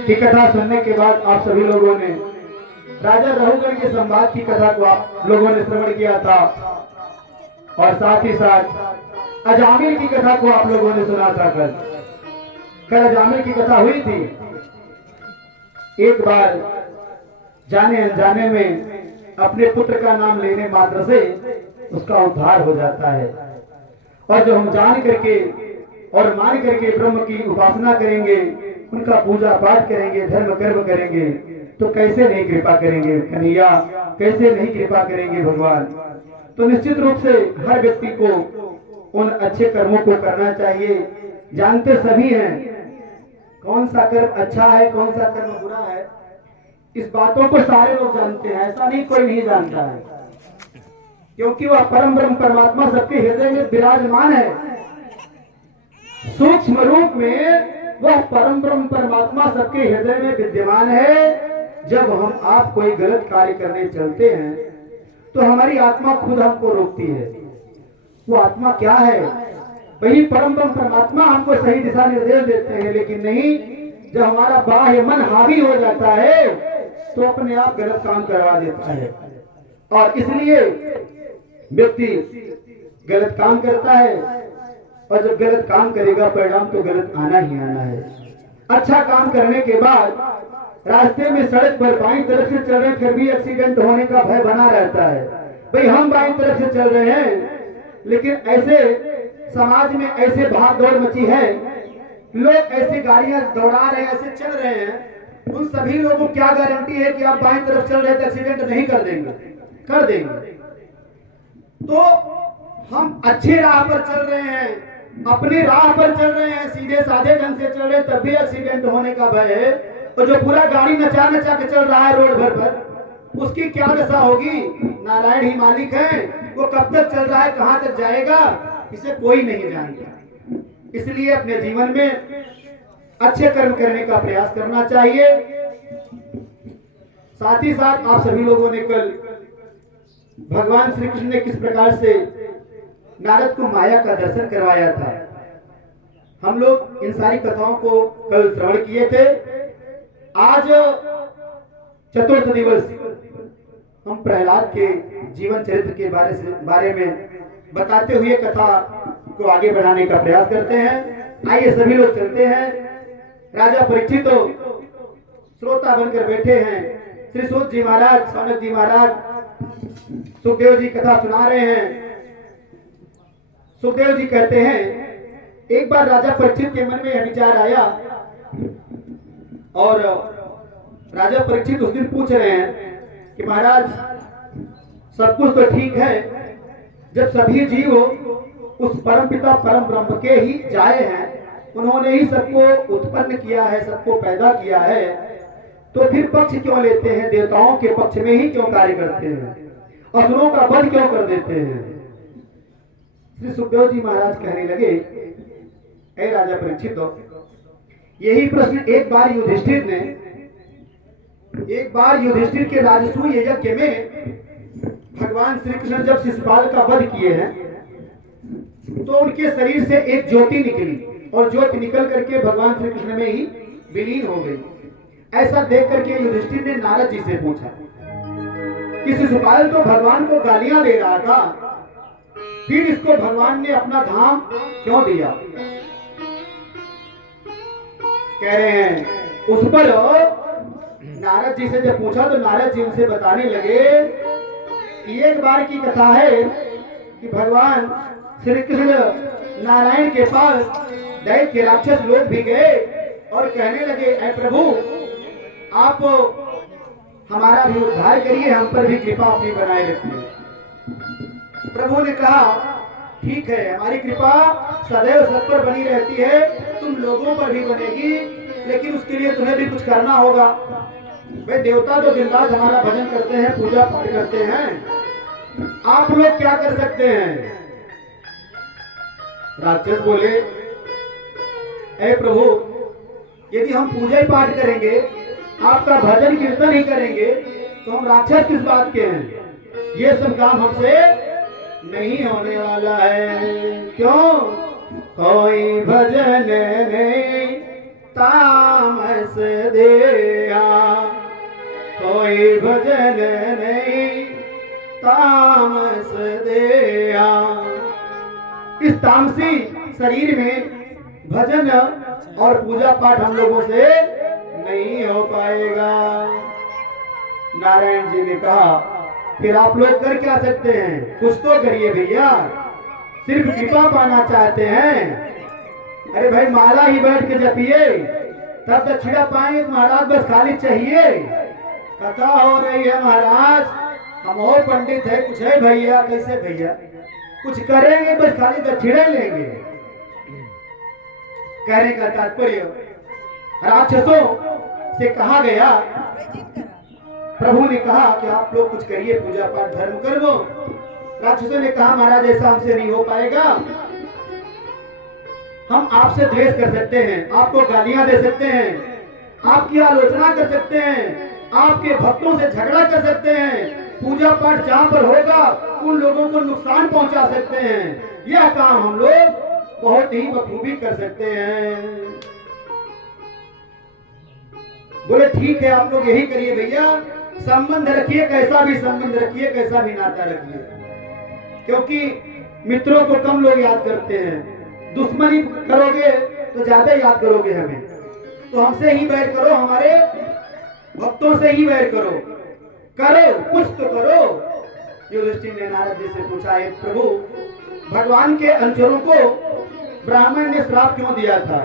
की कथा सुनने के बाद आप सभी लोगों ने राजा रहुगण के संवाद की कथा को आप लोगों ने श्रवण किया था और साथ ही साथ अजामिल की कथा को आप लोगों ने सुना था। कल अजामिल की कथा हुई थी। एक बार जाने अनजाने में अपने पुत्र का नाम लेने मात्र से उसका उद्धार हो जाता है। और जो हम जान करके और मान करके ब्रह्म की उपासना करेंगे, उनका पूजा पाठ करेंगे, धर्म कर्म करेंगे, तो कैसे नहीं कृपा करेंगे कन्हैया, कैसे नहीं कृपा करेंगे भगवान। तो निश्चित रूप से हर व्यक्ति को उन अच्छे कर्मों को करना चाहिए। जानते सभी हैं कौन सा कर्म अच्छा है, कौन सा कर्म बुरा है। इस बातों को सारे लोग जानते हैं, ऐसा नहीं कोई नहीं जानता है, क्योंकि वह परम ब्रह्म परमात्मा सबके हृदय में विराजमान है। सूक्ष्म रूप में वह परम ब्रह्म परमात्मा सबके हृदय में विद्यमान है। जब हम आप कोई गलत कार्य करने चलते हैं तो हमारी आत्मा खुद हमको रोकती है। वो आत्मा क्या है? वही परम ब्रह्म परमात्मा हमको सही दिशा निर्देश देते हैं। लेकिन नहीं, जब हमारा बाह्य मन हावी हो जाता है तो अपने आप गलत काम करवा देता है। और इसलिए व्यक्ति गलत काम करता है, और जब गलत काम करेगा परिणाम तो गलत आना ही आना है। अच्छा काम करने के बाद रास्ते में सड़क पर बाईं तरफ से चल रहे फिर भी एक्सीडेंट होने का भय बना रहता है। भाई हम बाईं तरफ से चल रहे हैं, लेकिन ऐसे समाज में ऐसे भाग दौड़ मची है, लोग ऐसी गाड़ियां दौड़ा रहे हैं, ऐसे चल रहे हैं। उन सभी लोगों को क्या गारंटी है कि आप बाईं तरफ चल रहे तो एक्सीडेंट नहीं कर देंगे? कर देंगे। तो हम अच्छे राह पर चल रहे हैं, अपनी राह पर चल रहे हैं, सीधे साधे ढंग से चल रहे हैं, तब भी एक्सीडेंट होने का भय है। तो जो पूरा गाड़ी नचा नचा के चल रहा है रोड भर पर, उसकी क्या दशा होगी? नारायण ही मालिक है, वो कब तक चल रहा है, कहां तक जाएगा, इसे कोई नहीं जानता। इसलिए अपने जीवन में अच्छे कर्म करने का प्रयास करना चाहिए। साथ ही साथ आप सभी लोगों ने कल भगवान श्री कृष्ण ने किस प्रकार से नारद को माया का दर्शन करवाया था, हम लोग इन सारी कथाओं को कल श्रवण किए थे। आज चतुर्थ दिवस हम प्रहलाद के जीवन चरित्र के बारे में बताते हुए कथा को आगे बढ़ाने का प्रयास करते हैं। आइए सभी लोग चलते हैं। राजा परीक्षित तो श्रोता बनकर बैठे हैं। श्री सूत जी महाराज, सौनक जी महाराज, सुखदेव जी कथा सुना रहे हैं। सुखदेव जी कहते हैं, एक बार राजा परीक्षित के मन में यह विचार आया, और राजा परीक्षित उस दिन पूछ रहे हैं कि महाराज सब कुछ तो ठीक है, जब सभी जीव उस परम पिता परम ब्रह्म के ही जाए हैं, उन्होंने ही सबको उत्पन्न किया है, सबको पैदा किया है, तो फिर पक्ष क्यों लेते हैं? देवताओं के पक्ष में ही क्यों कार्य करते हैं? असुरों का वध क्यों कर देते हैं? श्री सुखदेव जी महाराज कहने लगे, हे राजा परीक्षित, यही प्रश्न एक बार युधिष्ठिर के राजसूय यज्ञ में भगवान श्री कृष्ण जब शिशुपाल का वध किए हैं, तो उनके शरीर से एक ज्योति निकली, और ज्योति निकल करके भगवान श्री कृष्ण में ही विलीन हो गई। ऐसा देख करके युधिष्ठिर ने नारद जी से पूछा कि शिशुपाल तो भगवान को गालियां दे रहा था, फिर इसको भगवान ने अपना धाम क्यों दिया? कह रहे हैं, उस पर नारद जी से जब पूछा तो नारद जी उनसे बताने लगे कि एक बार की कथा है कि भगवान श्री कृष्ण नारायण के पास दैत्य राक्षस लोग भी गए और कहने लगे, ऐ प्रभु आप हमारा भी उद्धार करिए, हम पर भी कृपा अपनी बनाए रखिए। प्रभु ने कहा, ठीक है, हमारी कृपा सदैव सब पर बनी रहती है, तुम लोगों पर भी बनेगी, लेकिन उसके लिए तुम्हें भी कुछ करना होगा। वे देवता तो दिन रात हमारा भजन करते हैं, पूजा पाठ करते हैं, आप लोग क्या कर सकते हैं? राक्षस बोले, ऐ प्रभु, यदि हम पूजा पाठ करेंगे, आपका भजन कीर्तन ही करेंगे, तो हम राक्षस किस बात के हैं? ये सब काम हमसे नहीं होने वाला है। क्यों? कोई भजन नहीं तामस दिया, कोई भजन नहीं तामस दिया। इस तामसी शरीर में भजन और पूजा पाठ हम लोगों से नहीं हो पाएगा। नारायण जी ने कहा फिर आप लोग कर क्या सकते हैं, कुछ तो करिए भैया, सिर्फ कृपा पाना चाहते हैं। अरे भाई माला ही बैठ के जपिए तब दक्षिणा पाएंगे महाराज, बस खाली चाहिए। कथा हो रही है महाराज, हम और पंडित है, कुछ है भैया, कैसे भैया कुछ करेंगे, बस खाली दक्षिणा लेंगे। कहने का तात्पर्य राक्षसों से कहा गया, प्रभु ने कहा कि आप लोग कुछ करिए, पूजा पाठ धर्म कर्म। राक्षसों ने कहा महाराज ऐसा हमसे नहीं हो पाएगा, हम आपसे द्वेष कर सकते हैं, आपको गालियां दे सकते हैं, आपकी आलोचना कर सकते हैं, आपके भक्तों से झगड़ा कर सकते हैं, पूजा पाठ जहां पर होगा उन लोगों को नुकसान पहुंचा सकते हैं। यह काम हम लोग बहुत ही बखूबी कर सकते हैं। बोले ठीक है आप लोग यही करिए भैया, संबंध रखिए, कैसा भी संबंध रखिए, कैसा भी नाता रखिए, क्योंकि मित्रों को कम लोग याद करते हैं, दुश्मनी करोगे तो ज्यादा याद करोगे हमें, तो हमसे ही बैर करो, हमारे भक्तों से ही बैर करो, करो कुछ तो करो। युधिष्ठिर ने नारद जी से पूछा, प्रभु भगवान के अनुचरों को ब्राह्मण ने श्राप क्यों दिया था?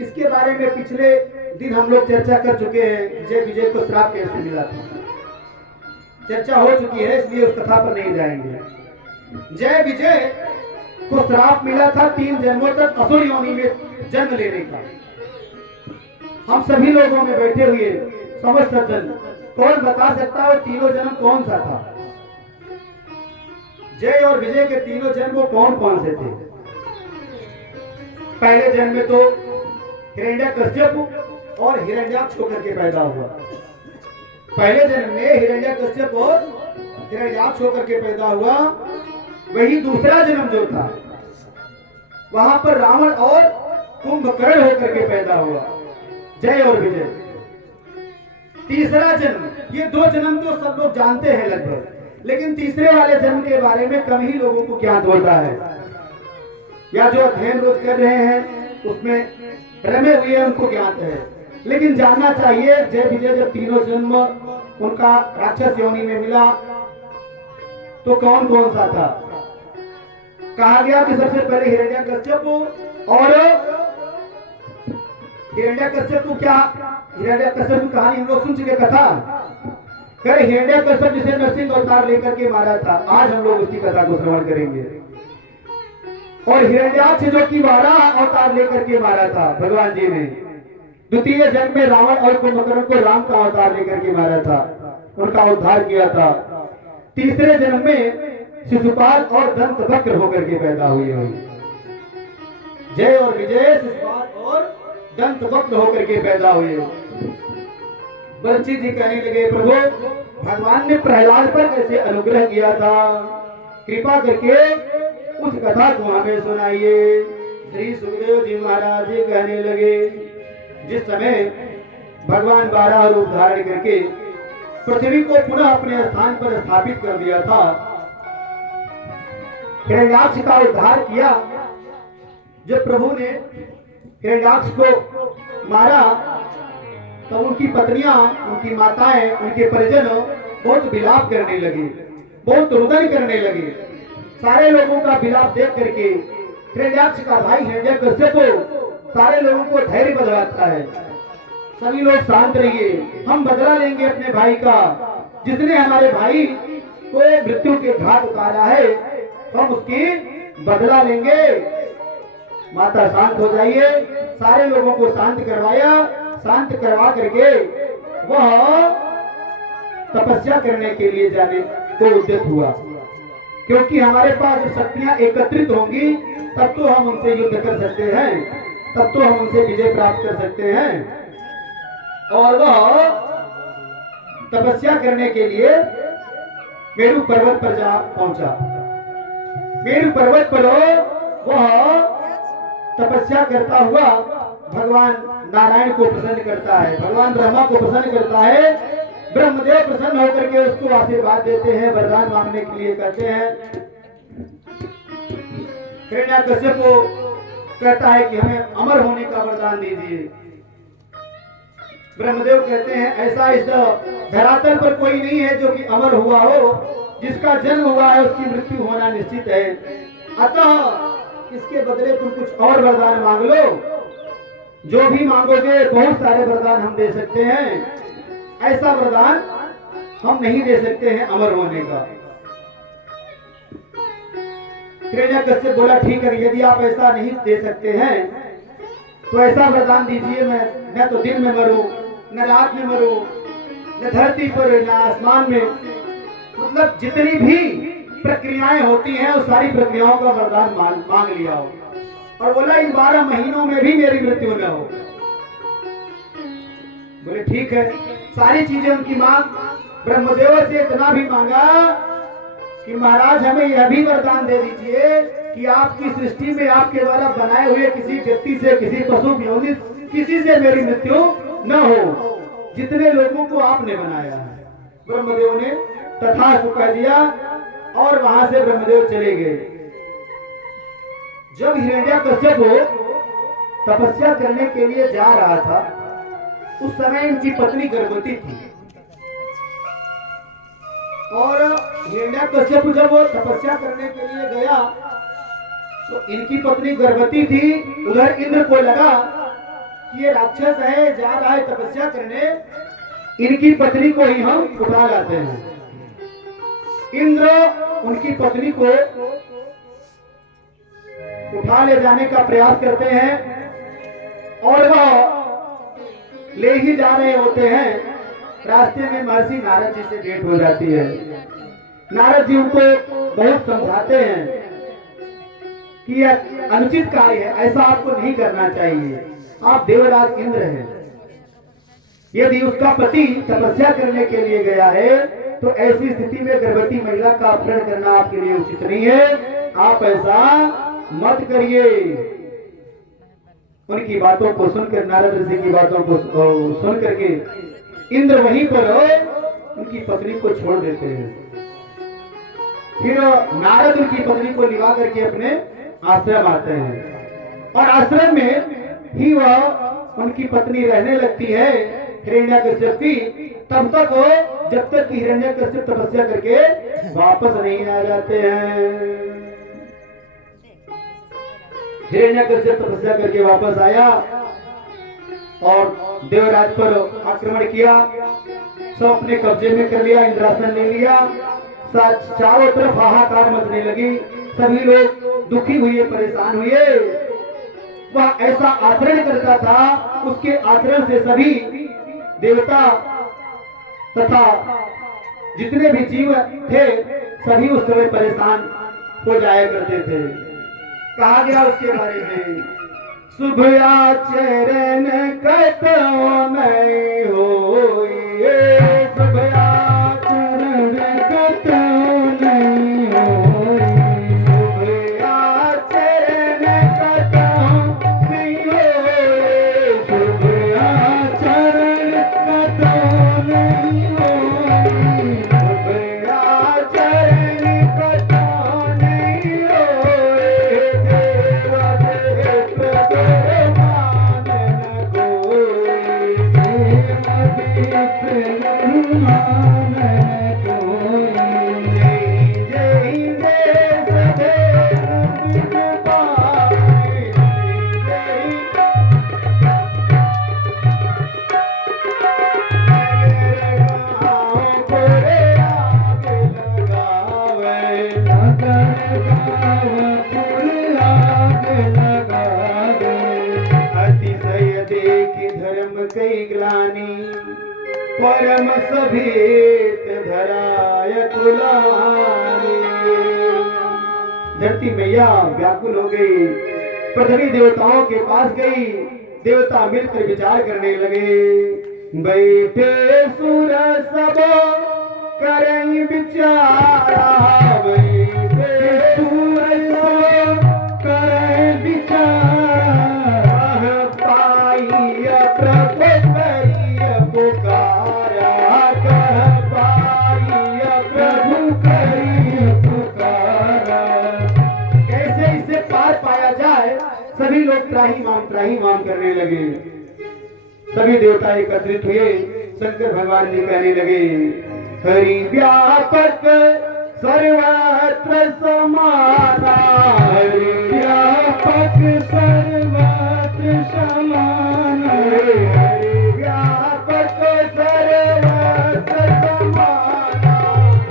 इसके बारे में पिछले दिन हम लोग चर्चा कर चुके हैं, जय विजय को श्राप कैसे मिला था, चर्चा हो चुकी है, इसलिए उस कथा पर नहीं जाएंगे। जय विजय को श्राप मिला था 3 जन्मों तक असुर योनि में जन्म लेने का। हम सभी लोगों में बैठे हुए समस्त सज्जन कौन बता सकता है तीनों जन्म कौन सा था? जय और विजय के तीनों जन्म वो कौन कौन से थे? पहले जन्म में तो हिरण्यकश्यप और हिरण्याक्ष होकर के पैदा हुआ। पहले जन्म में हिरण्यकश्यप और हिरण्याक्ष होकर के पैदा हुआ। वही दूसरा जन्म जो था वहां पर रावण और कुंभकर्ण होकर के पैदा हुआ, जय और विजय। तीसरा जन्म, ये 2 जन्म तो सब लोग जानते हैं लगभग, लेकिन तीसरे वाले जन्म के बारे में कम ही लोगों को ज्ञात होता है, या जो अध्ययन रोज कर रहे हैं उसमें रमे हुए उनको ज्ञात है। लेकिन जानना चाहिए जय विजय जब तीनों जन्म उनका राक्षस योनि में मिला तो कौन कौन सा था? कहा गया कि सबसे पहले हिरण्यकश्यप, और हिरण्यकश्यप को क्या, हिरण्यकश्यप की कहानी हम लोग सुन चुके कथा। कह हिरण्यकश्यप जिसे नरसिंह अवतार लेकर के मारा था, आज हम लोग उसकी कथा को श्रवण करेंगे। और हिरण्याक्ष जो कि 12 अवतार लेकर के मारा था भगवान जी ने। द्वितीय जन्म में रावण और कुंभकर्ण को राम का अवतार लेकर के मारा था, उनका उद्धार किया था। तीसरे जन्म में शिशुपाल और दंत वक्र होकर के पैदा हुए हैं। जय और विजय शिशुपाल और दंत वक्र होकर के पैदा हुए। बंशी जी कहने लगे, प्रभु भगवान ने प्रहलाद पर कैसे अनुग्रह किया था, कृपा करके उस कथा को हमें सुनाइए। श्री सुखदेव जी महाराज जी कहने लगे, जिस समय भगवान 12 रूप धारण करके पृथ्वी को पुनः अपने स्थान पर स्थापित कर दिया था, हिरण्याक्ष का उद्धार किया। जब प्रभु ने हिरण्याक्ष को मारा तो उनकी पत्नियां, उनकी माताएं, उनके परिजन बहुत विलाप करने लगे, बहुत रुदन करने लगे। सारे लोगों का विलाप देख करके हिरण्याक्ष का भाई हिरण्यकश्यप सारे लोगों को धैर्य बदलाता है। सभी लोग शांत रहिए, हम बदला लेंगे अपने भाई का, जिसने हमारे भाई को मृत्यु के घाट उतारा है, हम उसकी बदला लेंगे। माता शांत हो जाइए। सारे लोगों को शांत करवाया, शांत करवा करके वह तपस्या करने के लिए जाने को उद्यत हुआ, क्योंकि हमारे पास जब शक्तियां एकत्रित होंगी तब तो हम उनसे युद्ध कर सकते हैं, तब तो हम उनसे विजय प्राप्त कर सकते हैं। और वह तपस्या करने के लिए मेरु पर्वत पर जा पहुंचा। मेरु पर्वत पर वह तपस्या करता हुआ भगवान नारायण को प्रसन्न करता है, भगवान ब्रह्मा को प्रसन्न करता है। ब्रह्मदेव प्रसन्न होकर के उसको आशीर्वाद देते हैं, वरदान मांगने के लिए कहते हैं। हिरण्यकश्यप को कहता है कि हमें अमर होने का वरदान दीजिए। ब्रह्मदेव कहते हैं ऐसा इस धरातल पर कोई नहीं है जो कि अमर हुआ हो, जिसका जन्म हुआ है उसकी मृत्यु होना निश्चित है। अतः इसके बदले तुम कुछ और वरदान मांग लो, जो भी मांगोगे बहुत सारे वरदान हम दे सकते हैं, ऐसा वरदान हम नहीं दे सकते हैं अमर होने का। हिरण्यकश्यप बोला ठीक है, यदि आप ऐसा नहीं दे सकते हैं तो ऐसा वरदान दीजिए, मैं तो दिन में मरूं, न रात में मरूं, न धरती पर न आसमान में, मतलब जितनी भी प्रक्रियाएं होती हैं उस सारी प्रक्रियाओं का वरदान मांग लिया हो। और बोला इन 12 महीनों में भी मेरी मृत्यु न हो। बोले ठीक है, सारी चीजें उनकी मांग। ब्रह्मदेव से इतना भी मांगा कि महाराज हमें यह भी वरदान दे दीजिए कि आपकी सृष्टि में आपके द्वारा बनाए हुए किसी व्यक्ति से, किसी पशु योनि, किसी से मेरी मृत्यु न हो, जितने लोगों को आपने बनाया है। ब्रह्मदेव ने तथास्तु कह दिया और वहां से ब्रह्मदेव चले गए। जब हिरण्यकश्यप तपस्या करने के लिए जा रहा था उस समय इनकी पत्नी गर्भवती थी, और हिरण्यकश्यप जब वो तपस्या करने के लिए गया तो इनकी पत्नी गर्भवती थी। उधर इंद्र को लगा कि ये राक्षस है, जा रहा है तपस्या करने, इनकी पत्नी को ही हम उठा लाते हैं। इंद्र उनकी पत्नी को उठा ले जाने का प्रयास करते हैं और वह ले ही जा रहे होते हैं। रास्ते में महर्षि नारद जी से भेंट हो जाती है। नारद जी उनको बहुत समझाते हैं कि यह अनुचित कार्य है, ऐसा आपको नहीं करना चाहिए, आप देवराज इंद्र हैं। यदि उसका पति तपस्या करने के लिए गया है तो ऐसी स्थिति में गर्भवती महिला का अपहरण करना आपके लिए उचित नहीं है, आप ऐसा मत करिए। उनकी बातों को सुनकर, नारद ऋषि की बातों को सुन करके इंद्र वहीं पर उनकी पत्नी को छोड़ देते हैं। फिर नारद उनकी पत्नी को लिवा करके अपने आश्रम आते हैं और आश्रम में ही वह उनकी पत्नी रहने लगती है हिरण्यकश्यप की, तब तक जब तक कि हिरण्यकश्यप तपस्या करके वापस नहीं आ जाते हैं। हिरण्यकश्यप तपस्या करके वापस आया और देवराज पर आक्रमण किया, सब अपने कब्जे में कर लिया, इंद्रासन ले लिया। चारों तरफ हाहाकार मचने लगी, सभी लोग दुखी हुए, परेशान हुए। वह ऐसा आचरण करता था, उसके आचरण से सभी देवता तथा जितने भी जीव थे सभी उस समय परेशान हो जाया करते थे। कहा गया उसके बारे में, शुभ आचरण कतौ नहीं होइए, शुभ आचरण कतौ नहीं होइए, शुभ आचरण कतौ नहीं होइए, शुभ आचरण कतौ नहीं होइए, शुभ आचरण कतौ नहीं होइए, कई ग्लानी परम सभेत धराय कुलानी। धरती मैया व्याकुल हो गई, पृथ्वी देवताओं के पास गई, देवता मिलकर विचार करने लगे। बैठे सुर सब करें विचारा, बैठे सुर सब करें विचारा, पाई ही मान करने लगे। सभी देवता एकत्रित हुए। शंकर भगवान जी कहने लगे, हरि व्यापक सर्वत्र समाना, हरि व्यापक सर्वत्र समाना, हरि व्यापक सर्वत्र समाना,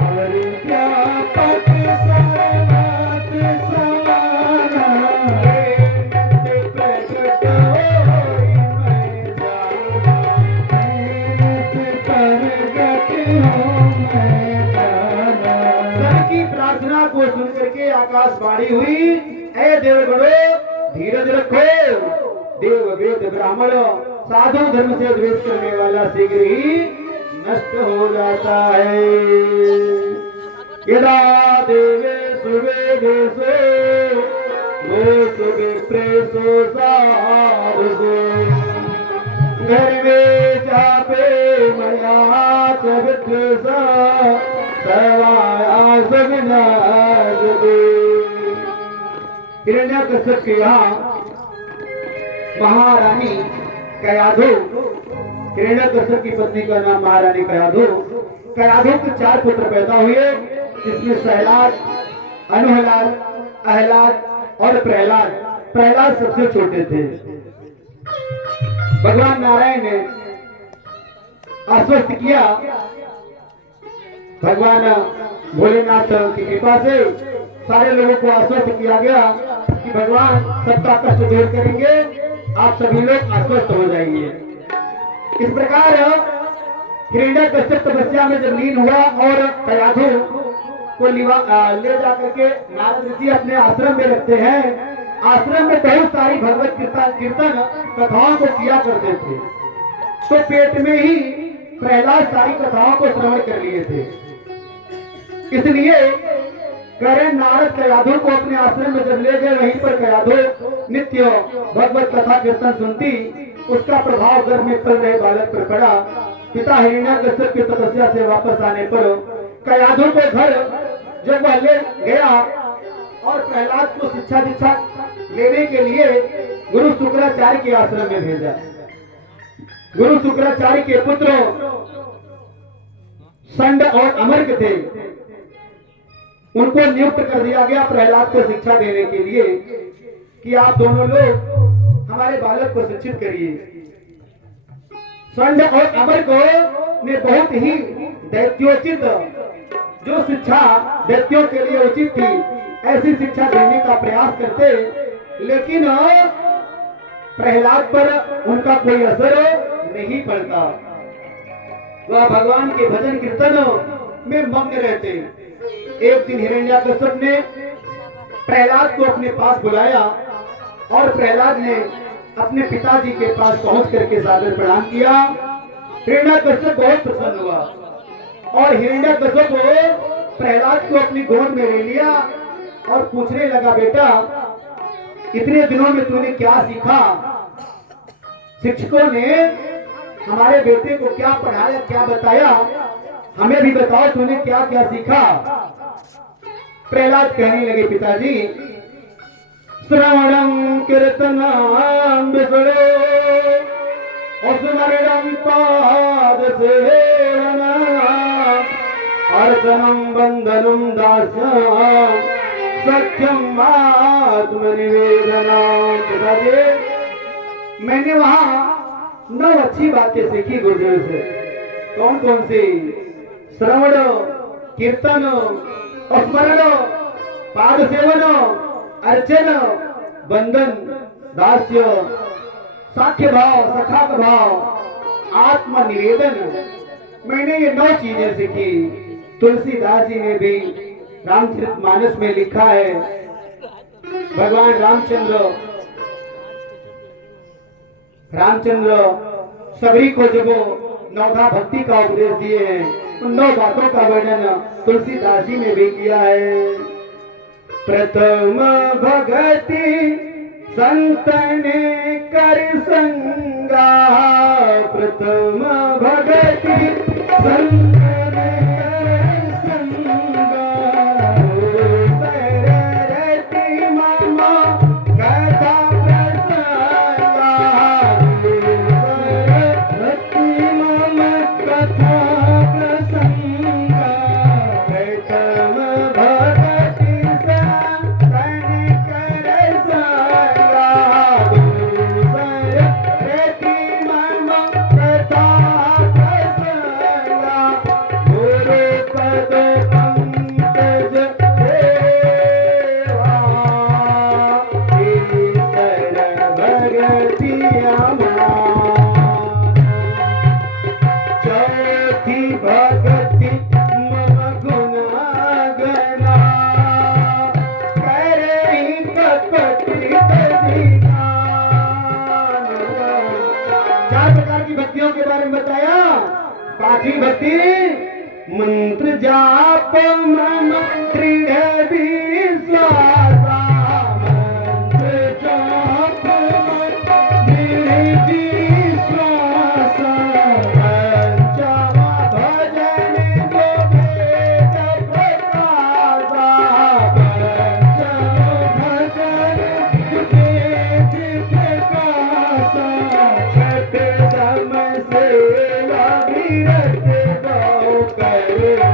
हरि व्यापक सर्वत्र समाना, प्रकट होई मैं जाना, प्रकट हो मैं जाना। सबकी प्रार्थना को सुनकर के आकाशवाणी हुई, ऐ देवगणों धीरज रखो। देव वेद ब्राह्मण साधु धर्म से द्वेष करने वाला शीघ्र ही नष्ट हो जाता है। यदा देवे सुवेदेशो विप्रेशो साधुषु गर्वे चापे मया च विद्वेषा सर्वायास विनाशते। हिरण्यकश्यप के यहाँ महारानी कयाधु, हिरण्यकश्यप की पत्नी का नाम महारानी कयाधु। कयाधु के 4 पुत्र पैदा हुए, जिसमें सहलाद, अनुहलाद, अहलाद और प्रहलाद। प्रहलाद सबसे छोटे थे। भगवान नारायण ने आश्वस्त किया, भगवान भोलेनाथ की कृपा से सारे लोगों को आश्वस्त किया गया कि भगवान सबका कष्ट दूर करेंगे, आप सभी लोग आश्वस्त हो जाएंगे। इस प्रकार हिरण्यकश्यप तपस्या में जब लीन हुआ और कयाधु को ले जा करके नारद ऋषि अपने आश्रम में रखते हैं। आश्रम में बहुत सारी भगवत कीर्तन कथाओं को किया करते थे, तो पेट में ही प्रहलाद सारी कथाओं को श्रवण कर लिए थे। इसलिए करण नारद कयाधु को अपने आश्रम में जब ले गए, वहीं पर कयाधु नित्य भगवत कथा कीर्तन सुनती। उसका प्रभाव गर्भ में पल रहे बालक पर पड़ा। पिता हिरण्यकश्यप की तपस्या से वापस आने पर कयाधु को घर जब वह ले गया और प्रहलाद को शिक्षा दीक्षा लेने के लिए गुरु शुक्राचार्य के आश्रम में भेजा। गुरु शुक्राचार्य के पुत्र संड और अमर्क थे, उनको नियुक्त कर दिया गया प्रहलाद को शिक्षा देने के लिए कि आप दोनों लोग हमारे बालक को शिक्षित करिए। संड और अमर्क ने बहुत ही दैत्योचित, जो शिक्षा दैत्यों के लिए उचित थी, ऐसी शिक्षा देने का प्रयास करते, लेकिन प्रहलाद पर उनका कोई असर नहीं पड़ता। वह भगवान के भजन कीर्तन में मग्न रहते। एक दिन हिरण्यकश्यप ने प्रहलाद को अपने पास बुलाया और प्रहलाद ने अपने पिताजी के पास पहुंच करके सादर प्रणाम किया। हिरण्यकश्यप बहुत प्रसन्न हुआ और हिरण्यकश्यप प्रहलाद को अपनी गोद में ले लिया और पूछने लगा, बेटा इतने दिनों में तूने क्या सीखा? शिक्षकों ने हमारे बेटे को क्या पढ़ाया, क्या बताया, हमें भी बताओ तूने क्या क्या सीखा। प्रहलाद कहने लगे, पिताजी श्रवणं कीर्तनं विष्णो स्मरणं पाद सेवनं अर्चनं वंदनं दास्यं सख्यम आत्मनिवेदनम। पिताजी मैंने वहां 9 अच्छी बातें सीखी गुरुदेव से। कौन कौन सी? श्रवण, कीर्तन, स्मरण, पाद सेवन, अर्चन, बंधन, दास्य, साख्य भाव, सखाक भाव, आत्मनिवेदन। मैंने ये 9 चीजें सीखी। तुलसीदास जी ने भी रामचरितमानस में लिखा है, भगवान रामचंद्र सबरी को जब 9 भक्ति का उपदेश दिए हैं, उन 9 बातों का वर्णन तुलसीदास जी ने भी किया है। प्रथम भगति संतन कर संगा, प्रथम भगति संतन सररति मम कथा प्रसंगा, बारे में बताया। पांचवी भक्ति, मंत्र जाप मन दृढ़ विश्वास, मंत्र जाप मन दृढ़ विश्वास, पंचम भजन जो वेद प्रकाश, पंचम भजन वेद प्रकाश, छठ दम से अविरत बहु करुणा,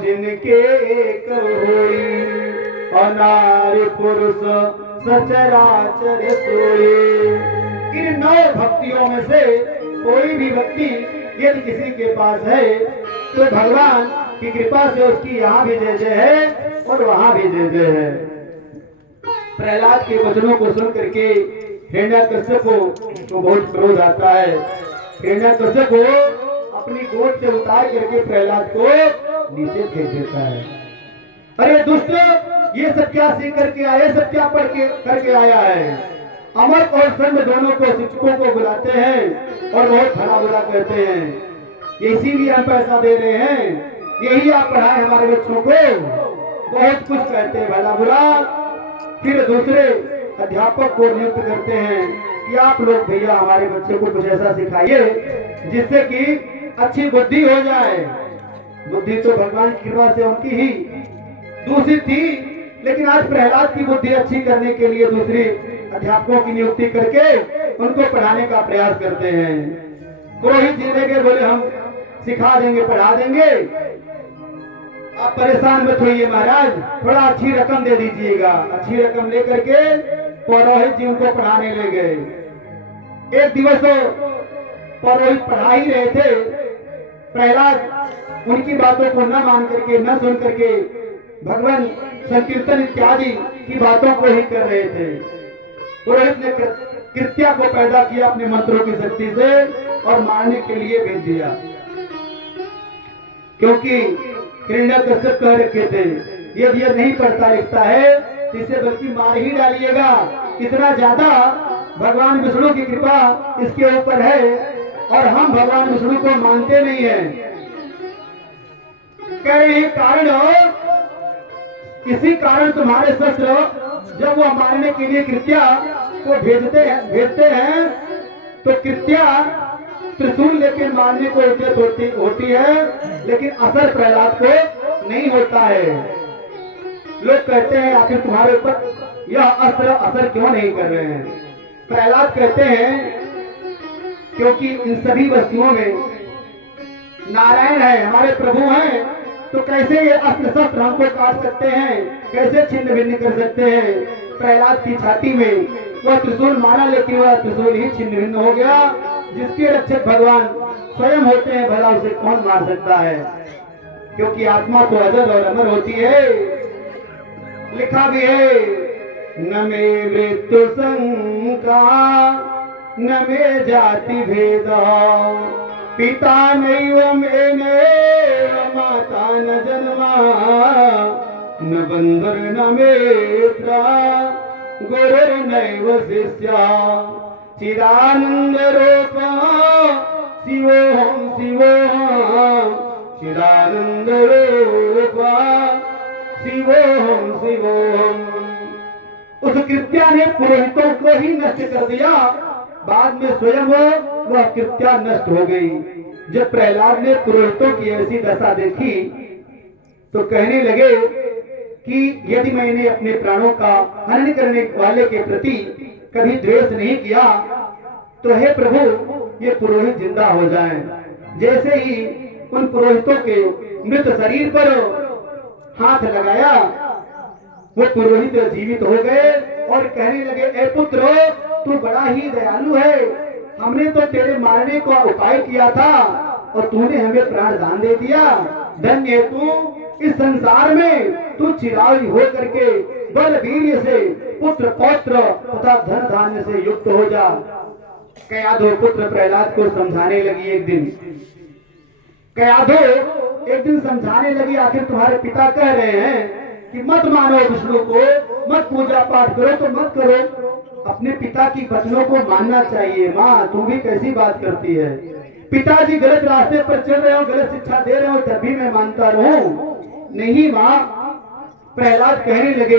जिनके एक होई, अनारि पुरुष सचराचर सोई। इन 9 भक्तियों में से कोई भी भक्ति यदि किसी के पास है तो भगवान की कृपा से उसकी यहाँ भी जय जय है और वहाँ भी जय जय है। प्रहलाद के वचनों को सुन करके हिरण्यकश्यप को बहुत क्रोध आता है। हिरण्यकश्यप को अपनी गोद से उतार करके प्रहलाद को नीचे फेंक देता है। अरे दुष्ट, ये सब क्या सीख करके आया, सब क्या पढ़ के करके आया है। अमर और संत दोनों को शिक्षकों को बुलाते हैं और बहुत भला बुरा कहते हैं। इसीलिए हम पैसा दे रहे हैं, यही आप पढ़ाए हमारे बच्चों को। बहुत कुछ कहते हैं भला बुरा। फिर दूसरे अध्यापक को नियुक्त करते हैं कि आप लोग भैया हमारे बच्चे को कुछ ऐसा सिखाइए जिससे कि अच्छी बुद्धि हो जाए। बुद्धि तो भगवान की कृपा से उनकी ही दूषित थी, लेकिन आज प्रहलाद की बुद्धि अच्छी करने के लिए दूसरे अध्यापकों की नियुक्ति करके उनको पढ़ाने का प्रयास करते हैं। पुरोहित जी लेके बोले हम सिखा देंगे, पढ़ा देंगे, आप परेशान मत होइए महाराज, थोड़ा अच्छी रकम दे दीजिएगा। अच्छी रकम लेकर के पुरोहित जी उनको पढ़ाने ले गए। एक दिवस तो पुरोहित पढ़ा ही रहे थे, प्रहलाद उनकी बातों को न मान करके, न सुन करके भगवान संकीर्तन इत्यादि की बातों को ही कर रहे थे। पुरोहित ने कृत्या को पैदा किया अपने मंत्रों की शक्ति से और मारने के लिए भेज दिया, क्योंकि हिरण्यकश्यप कह रखे थे यदि ये नहीं पढ़ता लिखता है तो इसे बल्कि मार ही डालिएगा। इतना ज्यादा भगवान विष्णु की कृपा इसके ऊपर है और हम भगवान विष्णु को मानते नहीं है। कह रहे हैं कारण इसी कारण तुम्हारे शस्त्र जब वो मारने के लिए कृत्या को भेजते हैं तो कृत्या त्रिशूल लेकर मारने को उद्यत होती है, लेकिन असर प्रहलाद को नहीं होता है। लोग कहते हैं आखिर तुम्हारे ऊपर यह अस्त्र असर क्यों नहीं कर रहे हैं। प्रहलाद कहते हैं क्योंकि इन सभी वस्तुओं में नारायण है, हमारे प्रभु हैं, तो कैसे ये अस्त्र शस्त्र हमको काट सकते हैं, कैसे छिन्न भिन्न कर सकते हैं। प्रहलाद की छाती में वह त्रिशूल मारा, लेकिन वह त्रिशूल ही छिन्न भिन्न हो गया। जिसके रक्षक भगवान स्वयं होते हैं, भला उसे कौन मार सकता है, क्योंकि आत्मा तो अजर और अमर होती है। लिखा भी है, न मे मृत्यु शंका न मे जाति भेदा, पिता नैव मेने माता न जन्मा, न बंधुर न मित्र गुरुर्नैव शिष्या, चिदानंद रूप शिवोहम शिवोहम, चिदानंद रूप शिवोहम शिवोहम। उस कृत्या ने पुरोहितों को ही नष्ट कर दिया, बाद में स्वयं वह कृत्या नष्ट हो गई। जब प्रहलाद ने पुरोहितों की ऐसी दशा देखी तो कहने लगे कि यदि मैंने अपने प्राणों का हनन करने वाले के प्रति कभी द्वेष नहीं किया तो हे प्रभु ये पुरोहित जिंदा हो जाएं। जैसे ही उन पुरोहितों के मृत शरीर पर हाथ लगाया वो पुरोहित जीवित हो गए और कहने लगे, ए पुत्र तू बड़ा ही दयालु है, हमने तो तेरे मारने का उपाय किया था और तूने हमें प्राण दान दे दिया। धन्य है तू, इस संसार में तू चिरायु हो करके बल वीर्य से पुत्र पौत्र तथा धन धान्य से युक्त हो जा। कयाधो पुत्र प्रहलाद को समझाने लगी एक दिन, कयाधो एक दिन समझाने लगी, आखिर तुम्हारे पिता कह रहे हैं कि मत मानो विष्णु को, मत पूजा पाठ करो तो मत करो, अपने पिता की वचनों को मानना चाहिए। माँ तू भी कैसी बात करती है, पिताजी गलत रास्ते पर चल रहे हो, गलत शिक्षा दे रहे हो, तब भी मैं मानता रहूं? नहीं माँ। प्रहलाद कहने लगे,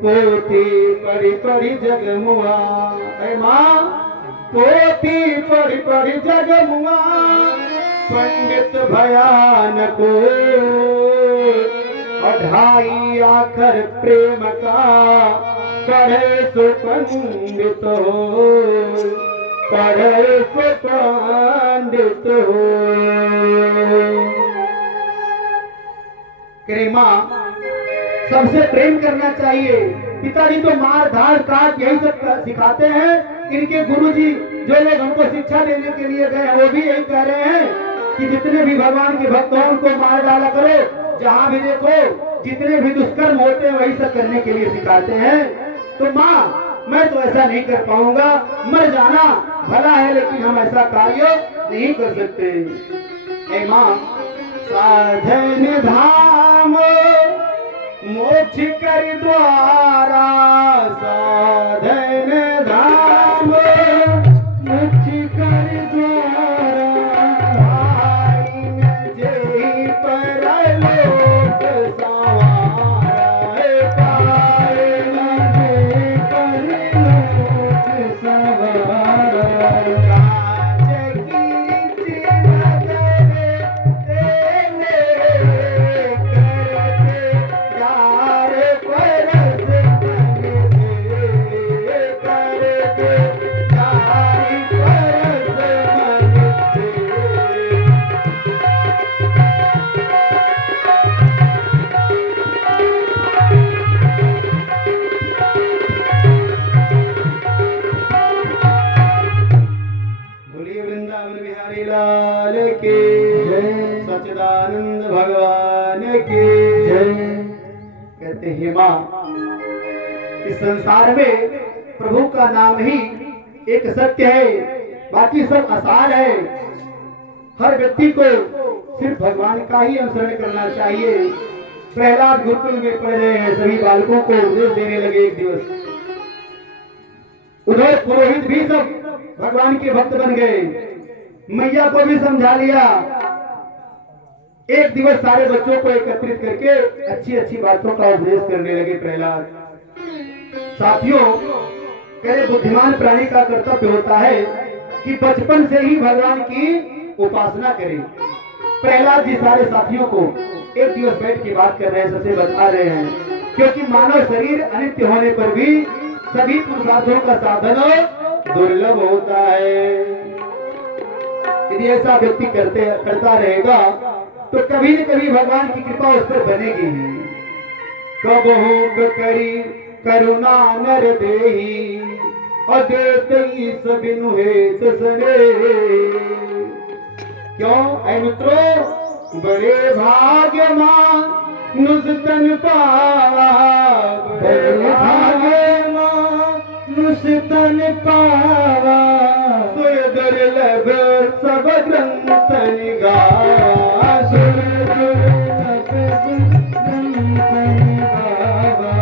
पोती पढ़ी पढ़ी जगमुआ, ऐ माँ पोती पढ़ी पढ़ी जगमुआ, पंडित भयानको अढ़ाई आखर प्रेम का, पढ़े सो पंडित हो, पढ़े सो पंडित हो। माँ सबसे प्रेम करना चाहिए। पिताजी तो मार धाड़ काट यही सब सिखाते हैं। इनके गुरुजी जो लोग हमको शिक्षा देने के लिए गए वो भी यही कह रहे हैं कि जितने भी भगवान के भक्त हैं उनको मार डाला करो। जहाँ भी देखो जितने भी दुष्कर्म होते हैं वही सब करने के लिए सिखाते हैं। तो माँ मैं तो ऐसा नहीं कर पाऊंगा, मर जाना भला है लेकिन हम ऐसा कार्य नहीं कर सकते। हे माँ साधन धाम मोक्ष कर द्वारा, साधन धाम मोक्ष कर द्वारा, जय परलोक सवारा, जय परलोक सवारा। सच्चिदानंद भगवान की जय। कहते हैं माँ इस संसार में प्रभु का नाम ही एक सत्य है, बाकी सब आसार है। हर व्यक्ति को सिर्फ भगवान का ही अनुसरण करना चाहिए। प्रहलाद गुरुकुल में पढ़ रहे हैं, सभी बालकों को उपदेश देने लगे। एक दिवस उधर पुरोहित भी सब भगवान के भक्त बन गए, मैया को भी समझा लिया। एक दिवस सारे बच्चों को एकत्रित करके अच्छी अच्छी बातों का उपदेश करने लगे प्रहलाद। साथियों कहे बुद्धिमान प्राणी का कर्तव्य होता है कि बचपन से ही भगवान की उपासना करे। प्रहलाद जी सारे साथियों को एक दिवस बैठ के बात कर रहे हैं, सबसे बता रहे हैं, क्योंकि मानव शरीर अनित्य होने पर भी सभी पुरुषार्थों का साधन दुर्लभ होता है। यदि ऐसा व्यक्ति करता रहेगा तो कभी न कभी भगवान की कृपा उस पर बनेगी ही। कबहू करी करुणा नर देही, अदेतई सबिनु हेत सने। क्यों ऐ मित्रों, बड़े भाग्य मानुष तन पावा, बड़े भाग्य मानुष तन पावा, सुर दुर्लभ सब ग्रंथ निगावा, सुर दुर्लभ ग्रंथ निगावा,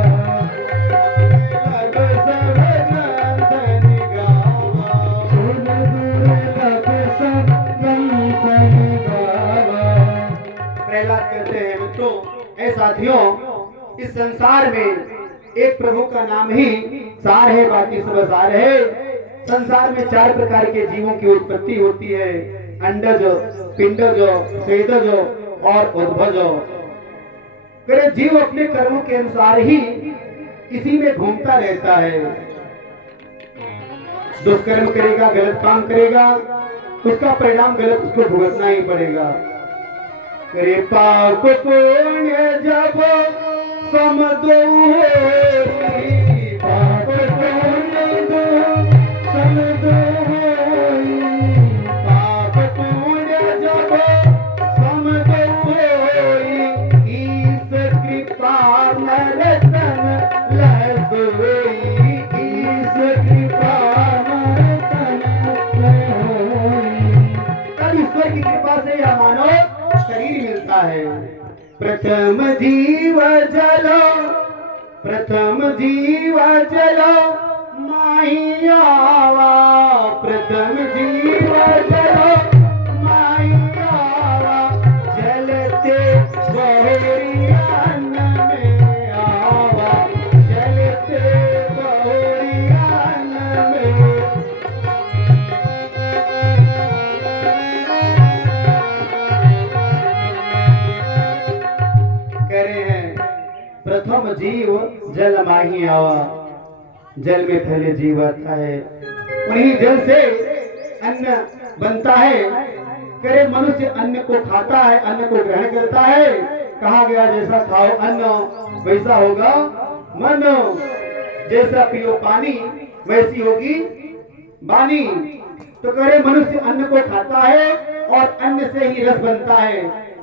सब ग्रंथ निगावा, सुर दुर्लभ सब ग्रंथ निगावा। प्रहलाद कहते हैं मित्रों, ऐ साथियों, इस संसार में एक प्रभु का नाम ही सार है, बाकी सब सार है। संसार में 4 प्रकार के जीवों की उत्पत्ति होती है, अंडज, पिंडज, स्वेदज और उद्भज। करे जीव अपने कर्मों के अनुसार ही इसी में घूमता रहता है। दुष्कर्म करेगा, गलत काम करेगा, उसका परिणाम गलत उसको भुगतना ही पड़ेगा। करे पाप पुण्य जब समदो होई, पाप पुण्य जब समदो होई, पाप पुण्य जब समदो होई, ईश कृपा नरतन लय सोई, ईश कृपा नरतन लय होई। तब ईश्वर की कृपा से यह मानव शरीर मिलता है। प्रथम जीव जलो, प्रथम जीव जलो माही आवा, प्रथम जीव जलो माही आवा, जलते बहुरी अन्न में आवा, जलते बहुरी अन्न में। प्रथम जीव जल माही आवा, जल में पहले जीव आता है, उन्हीं जल से अन्न बनता है। करे मनुष्य अन्न को खाता है, अन्न को ग्रहण करता है। कहा गया जैसा खाओ अन्न वैसा होगा मन, जैसा पियो पानी वैसी होगी वाणी। तो करे मनुष्य अन्न को खाता है और अन्न से ही रस बनता है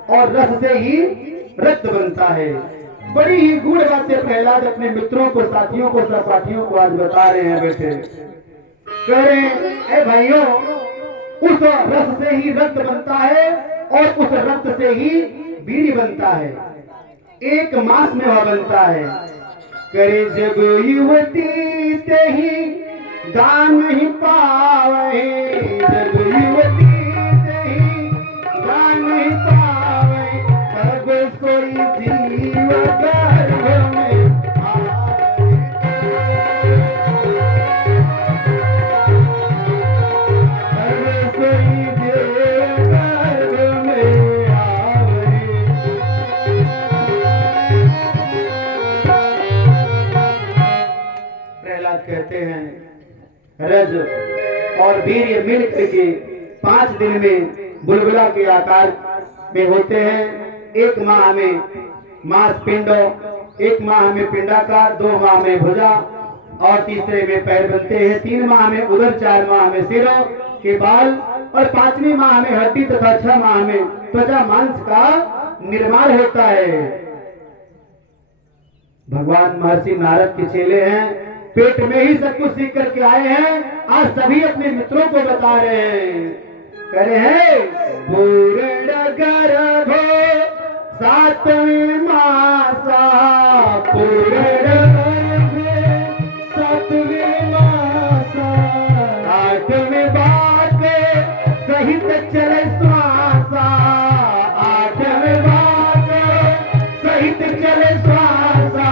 और रस से ही रक्त बनता है। बड़ी ही गूढ़ बातें प्रहलाद अपने मित्रों को, साथियों को, सहपाठियों को आज बता रहे हैं बेटे। कह रहे हैं ए भाइयों, उस रस से ही रक्त बनता है और उस रक्त से ही बीड़ी बनता है, एक मास में वह बनता है। करे जब युवती ते ही दान ही पावे, जब युवती ते ही दान ही पावे, तब सोई जीव गर्भ में आवे, तब सोई जीव गर्भ में आवे। प्रहलाद कहते हैं रज और वीर्य मिल करके 5 दिन में बुलबुला के आकार में होते हैं। 1 माह में मांस पिंड, 1 माह में पिंडाकार, 2 माह में भुजा और तीसरे में पैर बनते हैं। 3 माह में उदर, 4 माह में सिर के बाल और 5वें माह में हड्डी तथा 6 माह में त्वचा मांस का निर्माण होता है। भगवान महर्षि नारद के चेले हैं, पेट में ही सब कुछ सीख करके आए हैं, आज सभी अपने मित्रों को बता रहे हैं। कह रहे हैं पूर्ण गर्भ 7वें मासा, पूर्ण गर्भ 7वें मासा, 8वें बाग सहित चले श्वासा, 8वें बाग सहित चले श्वासा,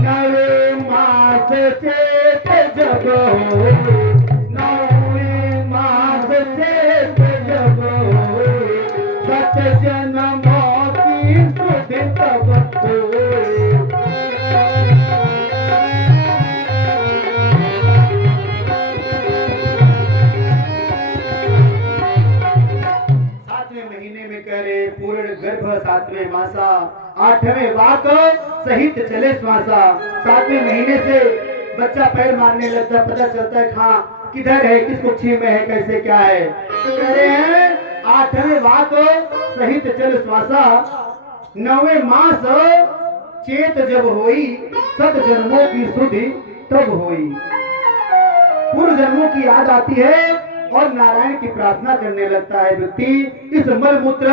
9वें मास चेत जब हो, 9वें मास चेत जब हो, 7 जन्मों की सुध तब होए। 7वें महीने में कह रहे पूर्ण गर्भ 7वें मासा, 8वें वाक सहित चले श्वासा। 7वें महीने से बच्चा पैर मारने लगता है, पता चलता है हाँ किधर है, किस कुक्षी में है, कैसे क्या है। तो कह रहे हैं 8वें वाक सहित चल श्वासा, 9वें मास चेत जब होई, सत जन्मों की सुधि तब होई। पूर्व जन्मों की याद आती है और नारायण की प्रार्थना करने लगता है व्यक्ति, इस मल मूत्र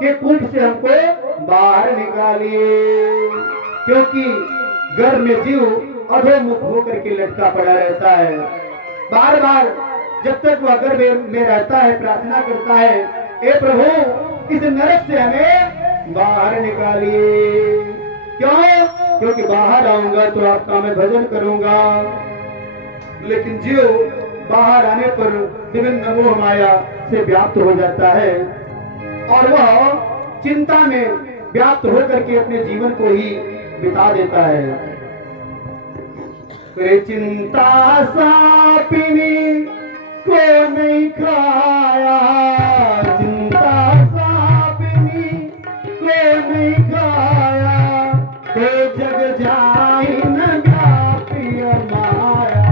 के कुंभ से हमको बाहर निकालिए, क्योंकि गर्भ में जीव अधोमुख होकर के लटका पड़ा रहता है। बार बार जब तक वह गर्भ में रहता है प्रार्थना करता है, ए प्रभु इस नरक से हमें बाहर निकालिए। क्यों? क्योंकि बाहर आऊंगा तो आपका मैं भजन करूंगा। लेकिन जीव बाहर आने पर विभिन्न मोह माया से व्याप्त हो जाता है और वह चिंता में व्याप्त होकर के अपने जीवन को ही बिता देता है। चिंता सापिनी को नहीं खाया, चिंता सापिनी को नहीं खाया, तो जग जाई न व्यापी माया।